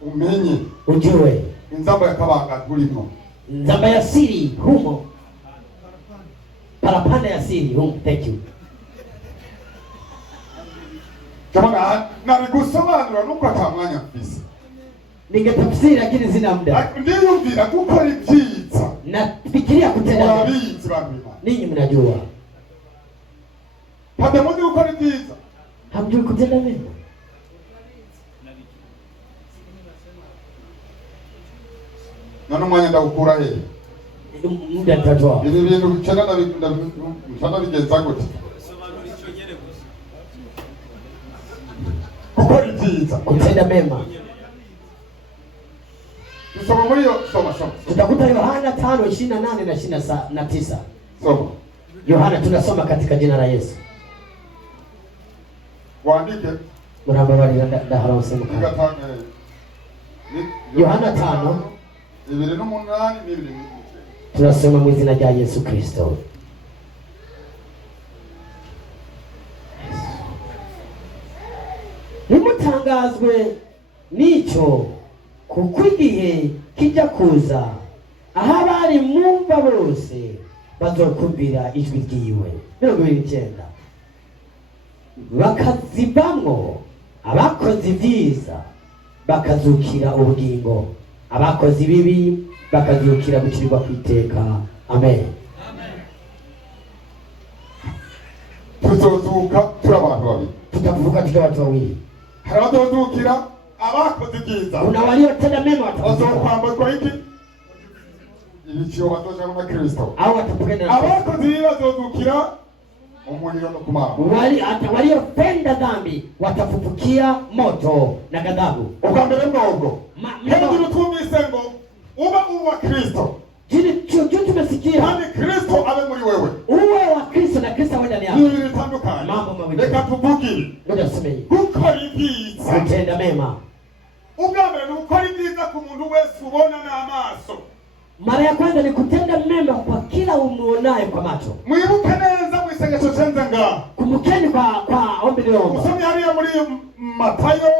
Umenye. Ujue. Nzamba ya kabanga tulimo. Nzamba ya siri humo. Parapanda ya siri humo. Thank you. Kama na nigusobanura nuko atamwanya mfise. Ningetafsiri lakini sina muda. Ndiyo vile gukora ibyiza. Nafikiria kutenda mema. Ninyi mnajua. Hata mmoja gukora ibyiza. Hamjui kutenda mema. Nano mwanya ndakukura he. Muda nitatoa. Ibi bintu bicana na mfana bigenza gute. Gukora ibyiza. Kutenda mema. Tusoma muri yo soma. Tutakuta Yohana 5:28 na 29. Soma. Yohana tunasoma katika jina la Yesu. Waandike. Murambabari ndahara usema. Yohana 5 tunasoma mu izina rya Yesu Kristo. Nimutangazwe n'icyo kuko igihe kijya kuza aho abari mwumva bose bazokumvira ijwi ryiwe. 29 bakazivamo abakoze ibyiza bakazukira ubugingo, abakoze ibibi bakazukira gukirirwa kwiteka. Amen. Tuzozuka turi abantu babiri. Tutavuka tukiwa watu wawili. Haradozukira abakoze ibyiza, kuna waliotenda mema watafufuka, bazokwambazwa iki? Ibiciro bazojana na Kristo, au watapokenda na Kristo. Abakoze ibibi bazodukira umuriro no kumara, waliopenda dhambi watafufukia moto na ghadhabu. Ubwa mbere bwobwo hejuru twumvise ngo uba uwa Kristo, tumesikia kandi Kristo abe muri wewe, uwe wa Kristo na Kristo awe ndani yako. Ni bitandukanye, mambo mawili. Reka tuvugire, ngoja tuseme gukora ibyiza, kutenda mema. Ubwa mbere ni gukora ibyiza ku muntu wese ubona n'amaso. Mara ya kwanza ni kutenda mema kwa kila umuonaye kwa macho. Mwibuke neza mwisengesho chenze nga, kumbukeni kwa ombi leo, usomye hariya muri Matayo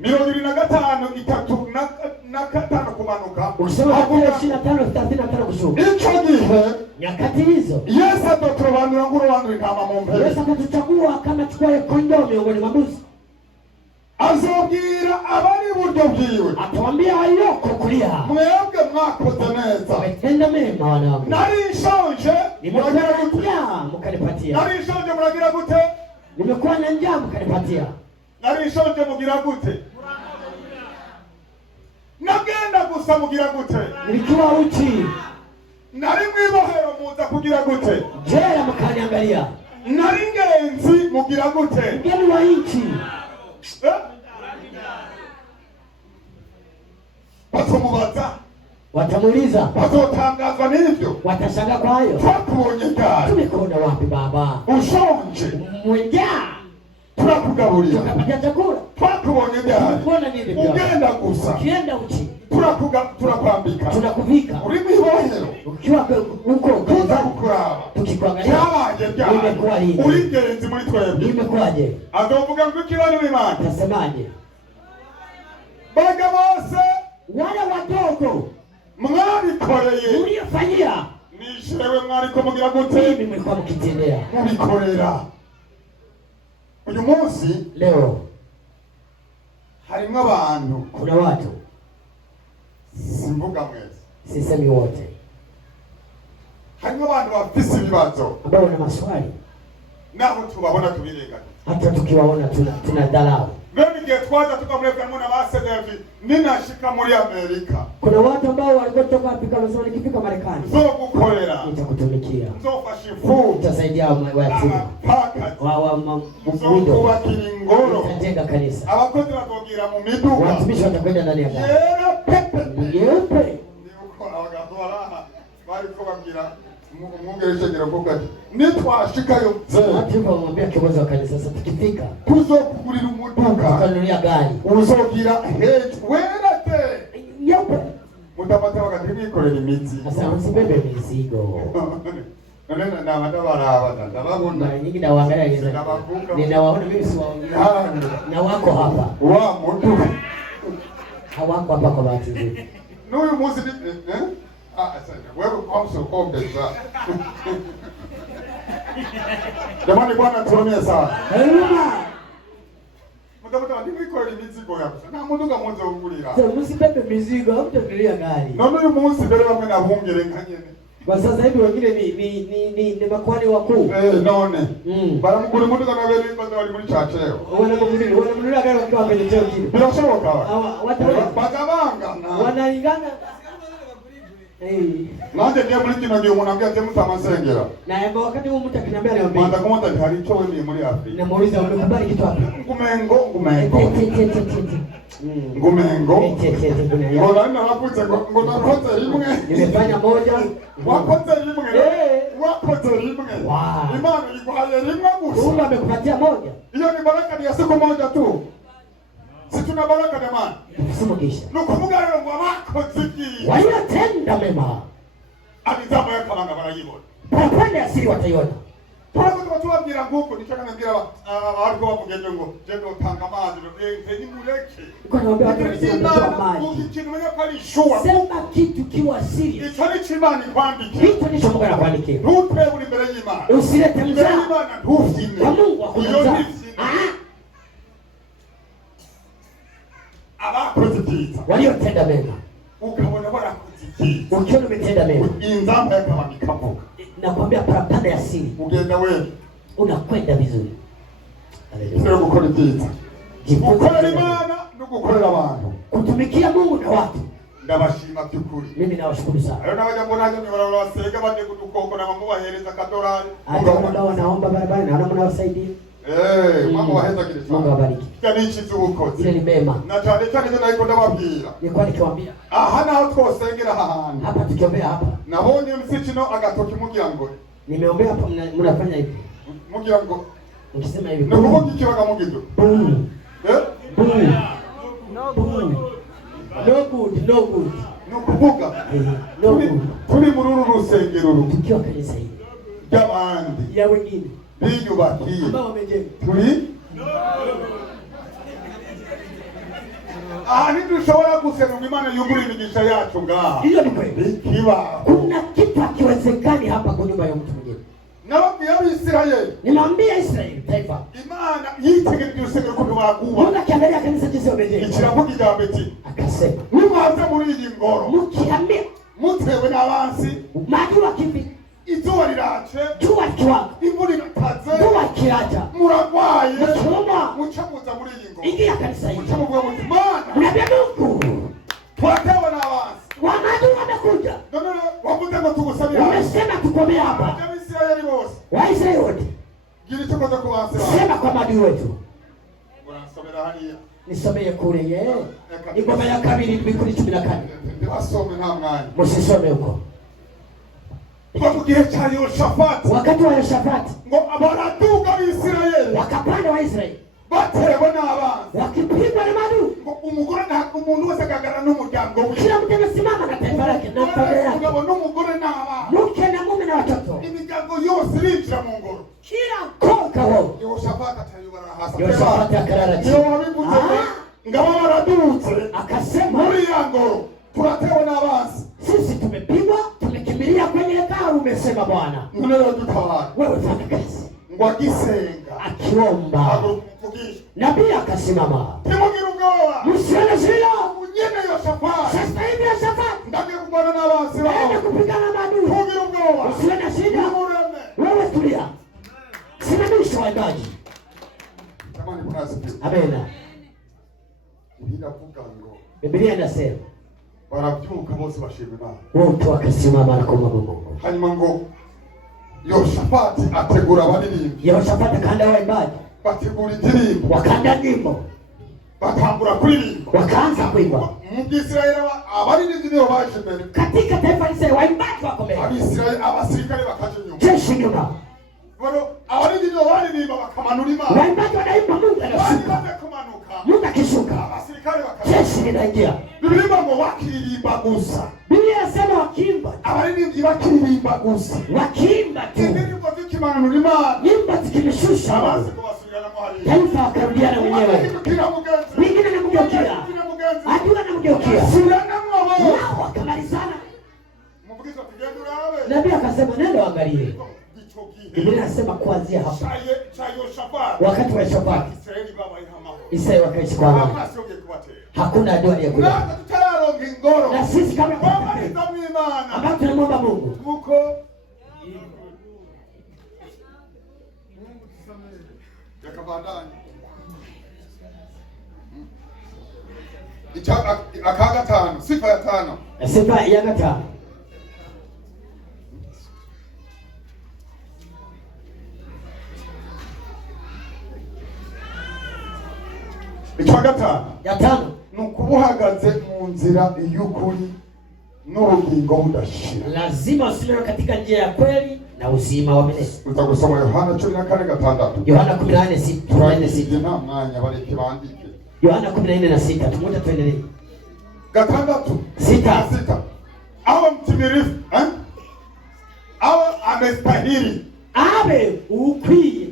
25:3 kumanuka, ukisoma Mathayo 25:35 kushuka. Ico gihe nyakati hizo Yesu adotobanura ngo urubanura intama mu mpera, Yesu akatuchagua kama chukua kondoo miongoni mwa mbuzi, azobwira abari buryo bwiwe, atawambia walioko kulia, mwebwe mwakoze neza, mmetenda mema wanangu, nari nshonje muragira gute, mkanipatia, nari nshonje muragira gute, nimekuwa na njaa mkanipatia, nari nshonje mugira gute, nagenda gusa mugira gute, nilikuwa uchi, nari mwibohero muza kugira gute, jela mkaniangalia, nari ngenzi mugira gute, mgeni wa nchi. Bazomubaza, watamuuliza, bazotangazwa n'ivyo, watashangaa kwa hayo. twakubonye gari, tumekuona wapi baba? Ushonje, mwenjaa, turakugaburira, tukapiga chakula. twakubonye gari, tumekuona nini baba? ugenda gusa, ukienda uchi, turakwambika, tunakuvika, uri mwibohero, ukiwa huko tuza kukuraba, tukikuangalia, cyabaye ryari, imekuwa lini? uri ngenzi muri twebwe, imekuwaje? azovuga ngo ikibano n'Imana, tasemaje? baga bose wale wadogo mwabikoreye, uliyofanyia, nishewe mwariko mugira gute, mimi mlikuwa mkitendea, mubikorera. Uyu munsi leo harimwo abantu, kuna watu, simvuga mwese, sisemi wote, harimwo abantu bafise ibibazo ambao wana maswali, naho tubabona tubirengagiza, hata tukiwaona tuna dharau. Mbega igihe twaza tukamureka muna basedevi ninashika muri Amerika, kuna watu ambao walikuwa kutoka Afrika wanasema nikifika Marekani nzogukorera, nitakutumikia, nzofasha imfuvyi, nitasaidia wayatima, nzokubakira ingoro, nitajenga kanisa, abakozi bazogira mu miduga, watumishi watakwenda ndani ya gari yera pepe nyeupe. Niuko abagabo baraha bariko babwira umwongereshegero kuko ati nitwashikayo watu wamwambia kiongozi wa kanisa, sasa tukifika kuzokugurira umuduga, tukanunulia gari, uzogira heju wera te nyeupe. mutapata wakati mwikorera imitsi, Sasa usibebe mizigo. none ndabaraba ndababona, Mara nyingi nawaangalia, ninawaona mimi, siwaona na wako hapa, wa muduga hawako hapa kwa bahati nzuri. n'uyu munsi sasa wewe also obesa jamani, Bwana tuonee sana. Mutamuta ndimwikorera imizigo yako, nta muduga muze ugurira, Sasa usibebe mizigo, hutanunulia gari. none uyu munsi mbere bamwe nabungere nka nyene, Kwa sasa hivi wengine ni makwani wakuu. None baramugura umuduga na bene baza bari muri cacero, wanamununulia gari wakiwa kwenye cheo kile, birashoboka watu bagabangana, wanalingana. nanje ndiye muri kino gihe umuntu ambwira ati mutamasengera, Na wakati huo mtu akiniambia niombe, manda kumota hari ico wewe muri Afrika, namuuliza umekubali kitu wapi? ngumengo ngo nani nabavuze ngo nakoze rimwe, nimefanya moja, wakoze rimwe, Imana iguhaye rimwe gusa, Mungu amekupatia moja, hiyo ni baraka ya siku moja tu, si tuna baraka jamani, sumugisha nukuvuga rero ngo abakoze ibyiza wayatenda mema, abizamo yakamanga barayibona, parapanda ya siri wataiona. Turakuwa tubabwira nguko nico kanabwira abariko bavugenye ngo je ndotanga amazi ni mureke, Uko naomba watu wasitoa maji, ikintu menya ko ari shuwa, sema kitu kiwa siri, ico ni kimana ikwandike, kitu nicho Mungu anakuandikia, ntutwe uri imbere y'Imana, usilete imbere mzaa y'Imana ntufyine, kwa Mungu wakuza. abakoze ibyiza waliotenda mema, ukabona barakoze ibyiza, ukiona umetenda mema, inzamba yakabanga ikavuga, nakwambia parapanda ya siri ugenda wewe unakwenda vizuri. Sio gukora ibyiza, Jifunze gukorera Imana no gukorera abantu, kutumikia Mungu na watu. Ndabashima by'ukuri. Mimi nawashukuru sana. Ayo n'abajya mbona hajya nyora wasega bande kudukoko na mambo bahereza kadorari. Hata wanaomba barabara na mnawasaidia. Mambo waheza kile sana. Mungu awabariki. Cyane ikizu ubukozi. Ile ni mema. Na cyane cyane ndio niko ndababwira. Nilikuwa nikiwaambia. Aha naho twosengera hahandi. Hapa tukiombea hapa. Nabonye msikino agatoki mugira ngo. Nimeombea hapa mnafanya hivi. Mugira ngo. Ukisema hivi. Nukuvuga ikibaga mugido. Boom. Boom. No good. Nukuvuga. No good. Turi muri uru rusengero Tukiwa kanisa hili. Y'abandi. Ya wengine. Biyubakiye. Ambao wamejenga. Turi? Ntidushobora gusenga Imana yungura imigisha yacu ngaha. Hiyo ni kweli. Kiba. Kuna kitu hakiwezekani hapa kwa nyumba ya mtu mwingine. Nababwiye Abisirayeli. Nimeambia Israeli taifa. Imana yitegereje urusengero ko rwaguba. Mungu akiangalia kanisa jinsi wamejenga. Ikiravuga ijambo iti. Akasema. Nimuze muri iyi ngoro. Mukihamia. Mutewe n'abansi. Maadui wakipi. Izuba rirace. Jua likiwaka. Imvura irataze. Jua ikiraja. Muragwaye. Mukiuma. Mucamuza muri iyi ngoro. Ingia kanisa hili. Mucamuvuga muti Mana. Unaambia Mungu. Twatewe n'abansi. Maadui wamekuja. None wavuze ngo tugusabira. Umesema tukomee hapa. Abisirayeli bose. Waisraeli wote. Gira icyo koza kubasira. Sema kwa maadui wetu. Uransomera hariya. Nisomeye kule ye. Ingoma ya kabiri bikuri 14. Ndibasome nta mwanya. Musisome huko. Ngo mu gihe cya Yehoshafati. Wakati wa Yehoshafati. Ngo abaraduga Abisirayeli. Wakapanda Waisraeli. Batewe n'abanzi. Wakipigwa na maadui. Ngo umugore ntabwo umuntu wese agaragara n'umuryango we. Kila mtu anasimama na taifa lake na familia yake. Umugabo n'umugore n'abana. Mke na mume na watoto. Imiryango yose irinjira mu ngoro. Kila koka ho. Yehoshafati atayobora hasi. Yehoshafati akarara chini. Niyo wabivuze ngabo baradutse. Akasema muri ya ngoro turatewe n'abanzi. Sisi tumepigwa, tumekimbilia kwenye hekalu umesema Bwana. Munero dutabara. Wewe fanya kazi. Ngo agisenga. Akiomba. Nabii akasimama. Timugira ubwoba. Msione zilo. Unyene Yehoshafati. Sasa hivi Yehoshafati. Ndagiye kupigana n'abanzi babo. Naenda kupigana na maadui. Timugira ubwoba. Usione shida. Wewe tulia. Simamisha waimbaji. Jamani kunasikia. Amena. Iravuga ngo. Biblia inasema Barabyuka bose bashima Imana. wote wakasimama na kumwomba Mungu. Hanyuma ngo Yehoshafati ategura abaririmbi. Yehoshafati akaandaa waimbaji. Bategura indirimbo. Wakaandaa nyimbo. Batangura kuririmba. Wakaanza kuimba. Mu Bisirayeli abaririmbi nibo baje mbere. Katika taifa la Israeli waimbaji wako mbele. Abisirayeli abasirikare bakaje nyuma. Jeshi nyuma. Baro abaririmbi baririmba bakamanura Imana. Waimbaji wanaimba Mungu anashuka. Mungu akishuka. Abasirikare bakaje. Jeshi linaingia. Biblia ngo wakiririmba gusa. Biblia inasema wakiimba. Abaririmbi bakiririmba gusa. Wakiimba tu. Indirimbo zikimanura Imana. Nyimbo zikimshusha. Abazi kubasubirana mahali. Taifa wakarudiana wenyewe. Wengine anamgeukia. Adui anamgeukia. Wao wakamalizana. Nabii akasema nenda angalie. Biblia inasema kuanzia hapa. Wakati wa Yehoshafati. Israeli wakaishi kwa amani. Hakuna adui aliyekuja. Na sisi kama ambao tunamwomba Mungu. Akaga tano, sifa ya tano. Sifa ya gatano. Icya gatanu. Ya tano. Nukubuhagaze mu nzira y'ukuri n'ubugingo budashira. Lazima usimame katika njia ya kweli na uzima wa milele. Utagusoma Yohana 14:6. Yohana 14:6. Nta mwanya bareke bandike. Yohana 14:6. Tumuta tuendelee. Gatandatu. Sita. Awe mtimilifu, awe amestahili. Awe ukwiye.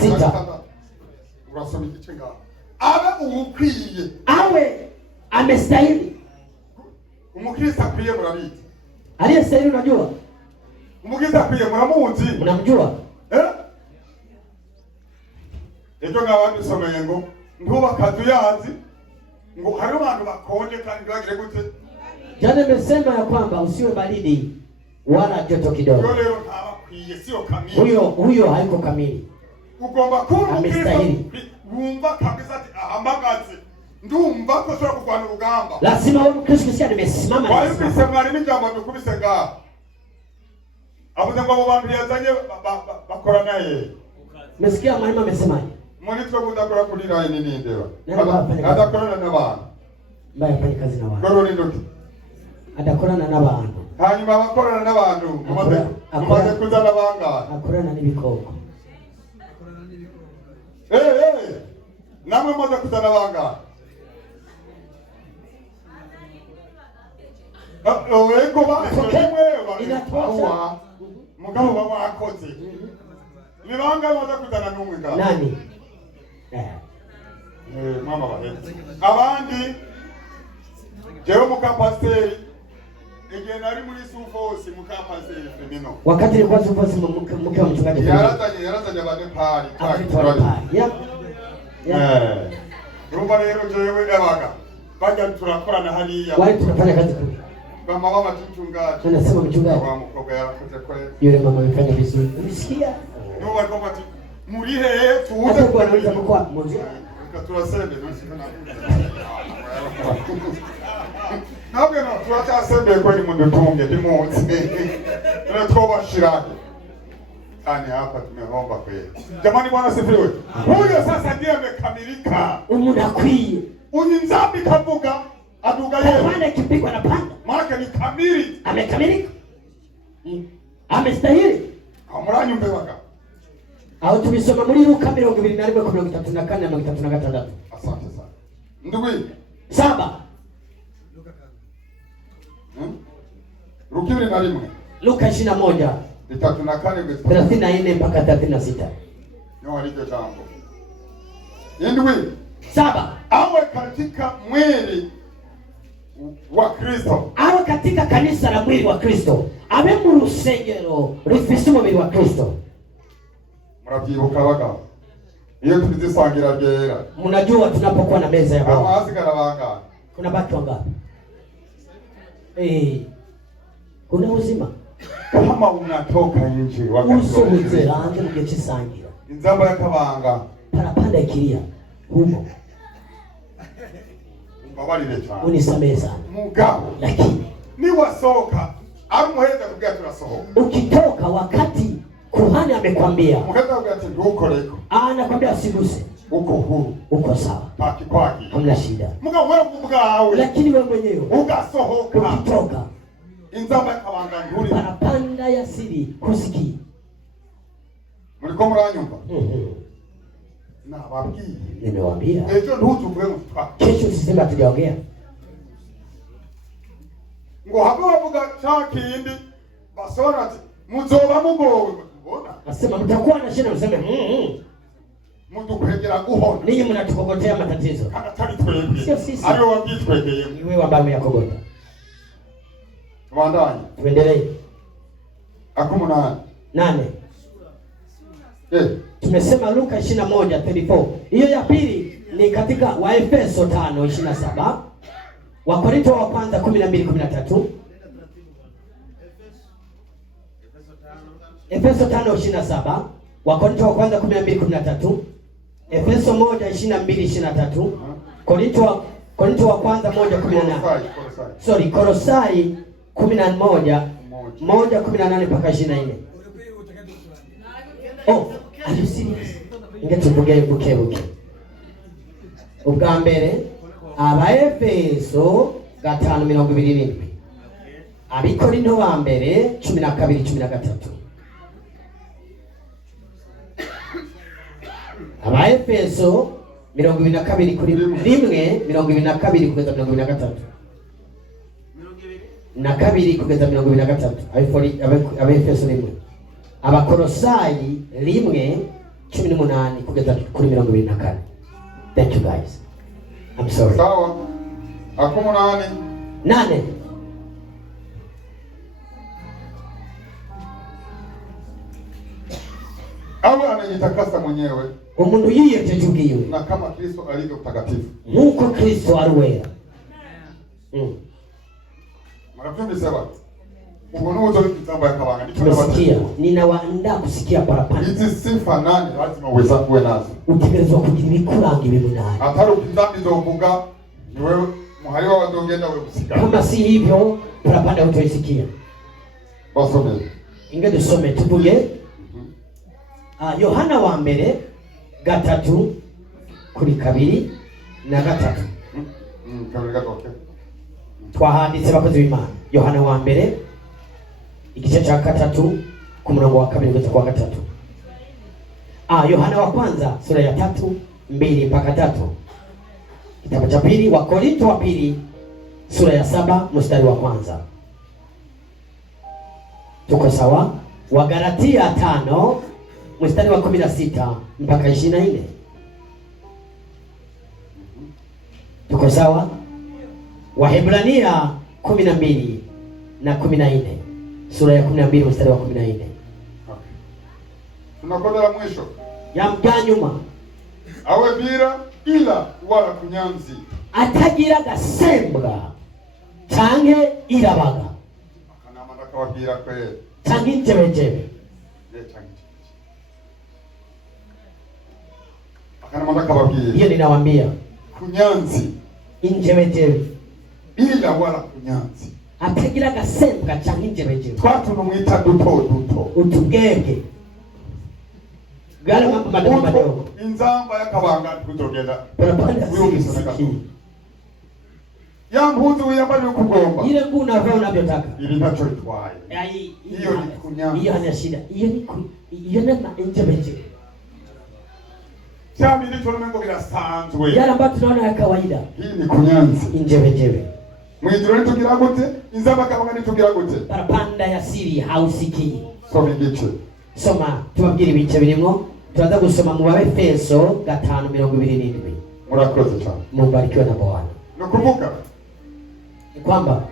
Sita. Urasoma igice ngaho. Abe ukwiye. Awe amestahili. Umukristo akwiye murabizi. Aliyestahili unajua? Umukristo akwiye muramuzi. Unamjua? Ejo ngabandi someye ngo ntubakazu yazi ngo hari abantu bakonje kandi bagire gute. Jana nimesema ya kwamba usiwe baridi wala joto kidogo. Yo lero ntabakwiye sio kamili. Huyo haiko kamili. Ugomba kuba amestahili. wumva kabisa ati ahamagaze ndumva ko shobora kurwana urugamba. Lazima wewe Mkristo kusikia nimesimama. Kwa hiyo mwari n'ijambo dukubise ngaha. Avuze ngo abo bantu yazanye bakora naye. Umesikia mwalimu amesemaje? Mwani twa kudakora kuri line nini ndewa. Adakorana n'abantu. Mbaya fanya kazi na watu. Koroni ndoki. Adakorana n'abantu. Hanyuma bakorana n'abantu mumaze kuzana banga. Akorana n'ibikoko. Namwe mumaze kuzana banga. Ego ba inatosha. Mugabo bamwakoze. Ni banga mumaze kuzana n'umwe ngaho. Nani? Mama bahetse. Abandi jewe mukapasiteri igihe nari muri Sufosi mukapasiteri femino. Wakati nilikuwa Sufosi mke wa mchungaji. Yarazanye abadepari. Urumva rero jewe abaga. Bajya turakorana hariya. Wali tunafanya kazi kule. Mama mchungaji. Tunasema mchungaji. Wa mukobwa yarakoze kwe. Yule mama amefanya vizuri. Unisikia? Ndio walikuwa ati muri hehe tuuze kwa anaweza mkoa mmoja. Turasende nabwe no turacyasembeye ko ni mundu tunge ndimunsi twobashirane ani hapa tumehomba kweli. Jamani Bwana sifiwe. Huyo sasa ndiye amekamilika. Umuntu akwiye. Uyu nzambi kavuga aduga yeye. Panda kipigwa na panda. Maana ni kamili. Amekamilika. Amestahili. Amuranyumbe baka. Aho tubisoma muri Luka 21:34-36. Asante sana. Ndugu 7. Luka 21. Luka 21. 34 mpaka 36. Ndio alivyo jambo. Ndugu 7. Awe katika mwili wa Kristo. Awe katika kanisa la mwili wa Kristo. Abe mu rusengero rufise umubiri wa Kristo. Murabyibuka baga. Iyo tubizisangira byera. Mnajua tunapokuwa na meza ya Bwana. Abasigara banga. Kuna baki wangapi? Kuna uzima. Kama unatoka nje wakati usohotse hanze mu gihe cy'isangira. Inzamba yakabanga. Parapanda ikilia. Humo. Mbabarire cyane. Unisamehe sana. Mugabo. Lakini ni wasoka amuheza kubya turasohoka. Ukitoka wakati kuhani amekwambia. Muheza kubya ati ndukoreko. Anakwambia usiguse. Uko huru. Uko sawa. Paki kwaki. Hamna shida. Mugabo wewe kubwawe. Lakini wewe mwenyewe ugasohoka. Ukitoka. Inzamba yakabanga nduri. Parapanda ya siri kusiki. Muriko muranyumva? Nababwiye. Nimewaambia. Ejo ntutuvuge mutwa. Kesho usiseme hatujaongea. Ngo habe bavuga cyakindi basora ati muzoba mugowe mbona. Nasema mtakuwa na shida mseme mudukwegera guhona. Ninyi mnatukogotea matatizo. Atari twebwe. Sio sisi. Ariyo wabitwegeye. Ni wewe ambaye yakogota. Tuandanye. Tuendelee. Akumuna 8. Tumesema Luka 21:34. Hiyo ya pili ni katika Waefeso 5:27. Wakorintho wa kwanza 12:13. Efeso 5:27. Wakorintho wa kwanza 12:13. Efeso 1:22-23. Korintho wa kwanza 1:18. Sorry, Kolosai 11:1-18 mpaka 24. Oh, are you serious? Ingetuvuge buke. Ubwa mbere Abaefeso 5:27. Abikorinto ba mbere 12:13. Abaefeso 22:1-22 kugeza 23. Na 2 kugeza 23. Abaefeso 1. Abakolosayi 1:18 kugeza kuri 24. Thank you guys. I'm sorry. Sawa. Akumuna 8. Awe anajitakasa mwenyewe. Umuntu yiyejeje ubwiwe. Na kama Kristo alivyo mtakatifu. Nkuko Kristo ari wera. Maravyumvise bati. Ubwo nuzo nzamba yakabanga tumesikia, ninawaandaa kusikia parapanda. Hizi sifa nani lazima uweza kuwe nazo. Utegerezwa kugira ibikuranga ibimunani. Atari ukizambi zovuga ni wewe muhari wa wazongenda wewe usika. Kama si hivyo parapanda hutoisikia. Basome. Inge dusome tuvuge. Yohana wa mbere 3:2 na 3. Kabiri gatoke. Twahanditse bakozi b'Imana. Yohana wa mbere igice cha 3 ku murongo wa 2 kugeza kwa 3. Yohana wa kwanza sura ya 3:2 mpaka 3. Kitabu cha pili wa Korinto wa pili sura ya 7 mstari wa kwanza. Tuko sawa? Wa Galatia 5 mstari wa 16 mpaka 24. Tuko sawa? Wahebrania 12 na 14. Sura ya 12 mstari wa 14. Tunakwenda la mwisho. Ya mganyuma. Awe bira ila wala kunyanzi. Atagira gasembwa. Canke irabaga. Akanama ndakababwira kwe. Canke injebejebe. Akanama ndakababwira. Hiyo ninawambia. Kunyanzi. Injebejebe. Ila wala kunyanzi. Atagira gasembwa canke injebejebe. Twatu numwita duto. Utubwebwe. Gala mambo madogo madogo. Inzamba yakabanga kutogeza. Parapanda siki. Ya mpuzu yambali kugomba. Ile nguo unavaa unavyotaka. Ili nacho itwaye. Hiyo ni kunyanzi. Hiyo hana shida. Hiyo na injebejebe. Chami ndicho lumengo birasanzwe. Yale ambayo tunaona ya kawaida. Hii ni kunyanzi. Injebejebe. Mwijiro nitugira gute? Inzamba kabanga nitugira gute? Parapanda ya siri hausikii. Soma igice. Soma tubabwira ibice birimo. Tuanza kusoma mu Efeso 5:27. Murakoze cyane. Mubarikiwe na Bwana. Nukuvuga Ni kwamba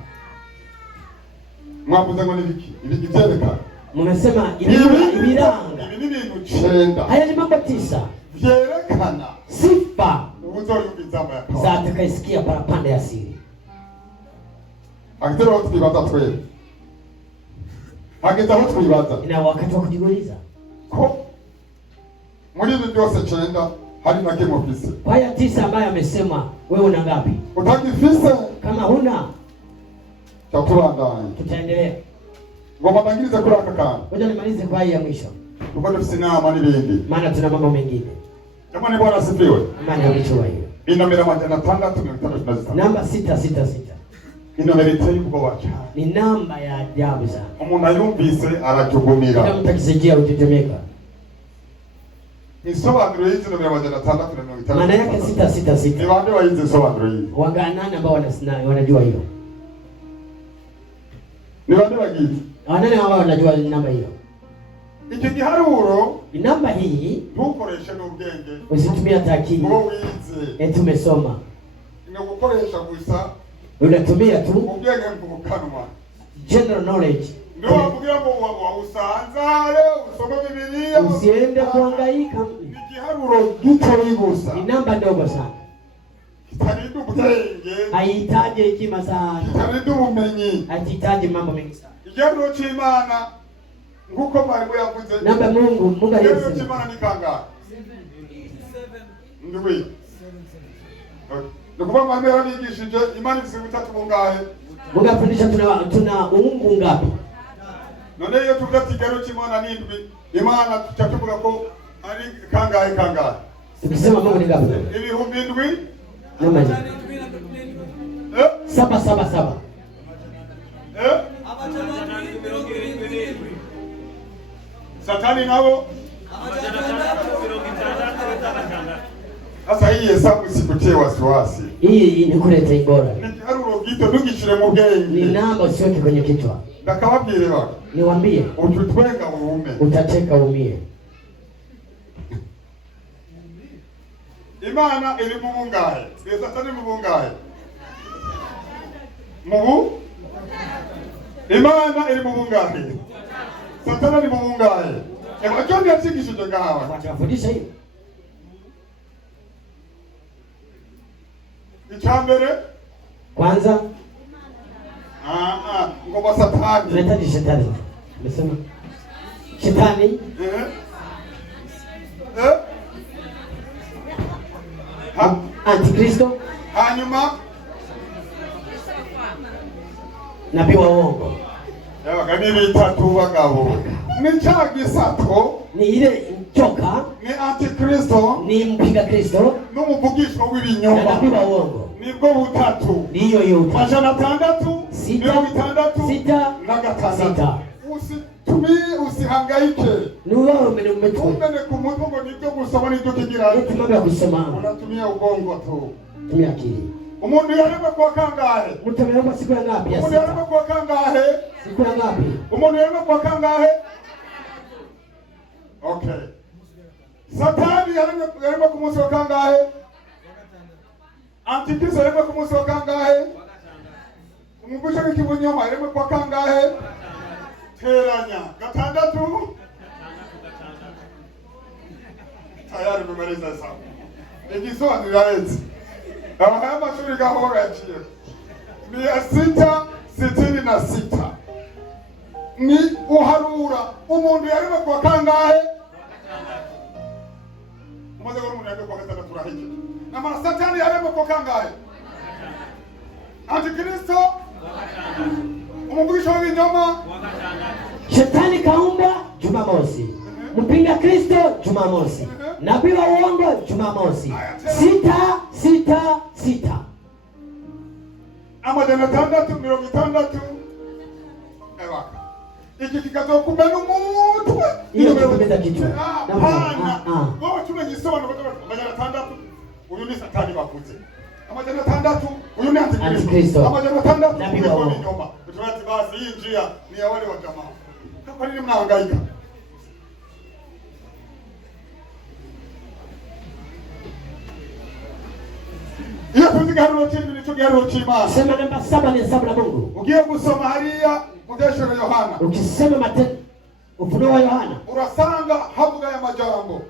mwavuze ngo nibiki? Ibiki byereka. Mumesema ibiranga. Ibi ni bintu 9. Haya ni mambo 9. Vyerekana Sifa uzoyumva inzamba ya za atakayesikia parapanda ya siri. Akitero twibaza twere. Hageza twibaza. Ina wakati wa kujiuliza. Ko muri ibi byose 9 hari na kemo fise. Kwa haya 9 ambayo amesema wewe una ngapi? Utakifise Kama huna taturandanye. tutaendelea. Ngoma bangirize kuri aka kana. Ngoja nimalize kwa hii ya mwisho. Tuko dufise inama n'ibindi. Maana tuna mambo mengine. Jamani Bwana asifiwe. Imani ya mwisho hiyo. Inomera 666. Namba 666. Inomera iteye ubwoba cyane. Ni namba ya ajabu sana. Umuntu ayumvise arajugumira. Kila mtu akisikia utetemeka. Isobanuro y'izi nomera 666. Maana yake 666. Ni bande wayize isobanuro y'izi? Wangaana ambao wanajua hiyo. Ni bande bagize? Wanane ambao wanajua namba hiyo. Iki giharuro Namba hii ntukoreshe n'ubwenge. usitumie hata akili. Ngo wize. Tumesoma. Gukoresha gusa Unatumia tu ubwenge mu kanwa. general knowledge. Ndio wavugira ngo usanzare usome Biblia. Usiende kuhangaika. Ni giharuro gito gusa. Ni namba ndogo sana. Kitaridu ubwenge. Haihitaji hekima sana. Kitaridu ubumenyi. Haihitaji mambo mengi sana. Igiharuro cy'Imana nguko Bible yavuze. Namba Mungu Igiharuro alisema. cy'Imana ni kangahe? 7. Nikuba Bible yarabigishije Imana ifite bitatu bungahe? Mungu afundisha tuna uungu ngapi? None iyo tuvuga igiharuro cy'Imana ni 7, Imana tuvuga ko ari kangahe? Tukisema Mungu ni ngapi? Ibihumbi 7. Namba ni 777. Satani nabo sasa hii hesabu sikutie wasiwasi. Hii ni kuleta ibora. Ni kiharuro gito ntugishire mu bwenge. Ni namba usiweke kwenye kichwa. Ndakababwire bako. Niwaambie. Ututwenga uume. Utateka umie. Imana iri mu bungahe? Satani mu bungahe? Imana iri mu bungahe? Satani ari mu bungahe? Ewa yatsigishije ngaha. Watafundisha hiyo. Icyambere kwanza Ngoma Satani. Tunahitaji shetani. Umesema shetani? Antikristo. Hanyuma nabii wa uongo. Kani bitatu bagabo. Ni cyagisato. Ni ile njoka. Ni Antikristo. Ni mpinga Kristo. N'umuvugisho w'ibinyoma. Nabii wa uongo. Nibwo butatu. Ni hiyo hiyo. Majana atandatu. Sita. Na gatandatu. Usihangaike. Nuwa umetumwa. Umene kumutwe ngo nibyo gusoma nibyo kigira. Eti mambo ya kusoma. Unatumia ubongo tu. Tumia akili. Umuntu yarema kwa kangahe? Mtameomba siku ya ngapi? Umuntu yarema kwa kangahe? Siku ya ngapi? Umuntu yarema kwa kangahe? Okay. Satani yarema ku munsi wa kangahe? Antikristo yarema ku munsi wa kangahe? Umugusha w'ikibunyoma yarema kwa kangahe? Teranya gatandatu. Tayari mmemaliza hesabu. Igisobanura eti haya mashuri gahora yaciye ni 666 ni uharura umuntu yarimo kwa kangahe umaze gukora umuntu yarimo kwa gatandatu turahije na Satani yarimo kwa kangahe Antikristo umuvugisho w'ibinyoma Shetani kaumba Jumamosi. Mpinga Kristo Jumamosi. Nabii wa uongo Jumamosi. 666. Amajana 666. Ewa. Iki kikazokuba n'umutwe. Iyo kimeza kichwa. Wewe tumejisobanura kwa amajana 6. Uyu ni Satani bakuze. Amajana 6 uyu ni Antikristo. Amajana 6 nabii wa uongo. Tunati basi hii njia ni ya wale wa jamaa. Kwa nini mnahangaika? Iyo tuzigaruro cy'ibintu nico giharuro cy'Imana. Sema namba 7 ni hesabu la Mungu. Ugiye gusoma hariya mu Byeshuro Yohana. Ukisema Ufunuo wa Yohana. Urasanga havuga ya majambo.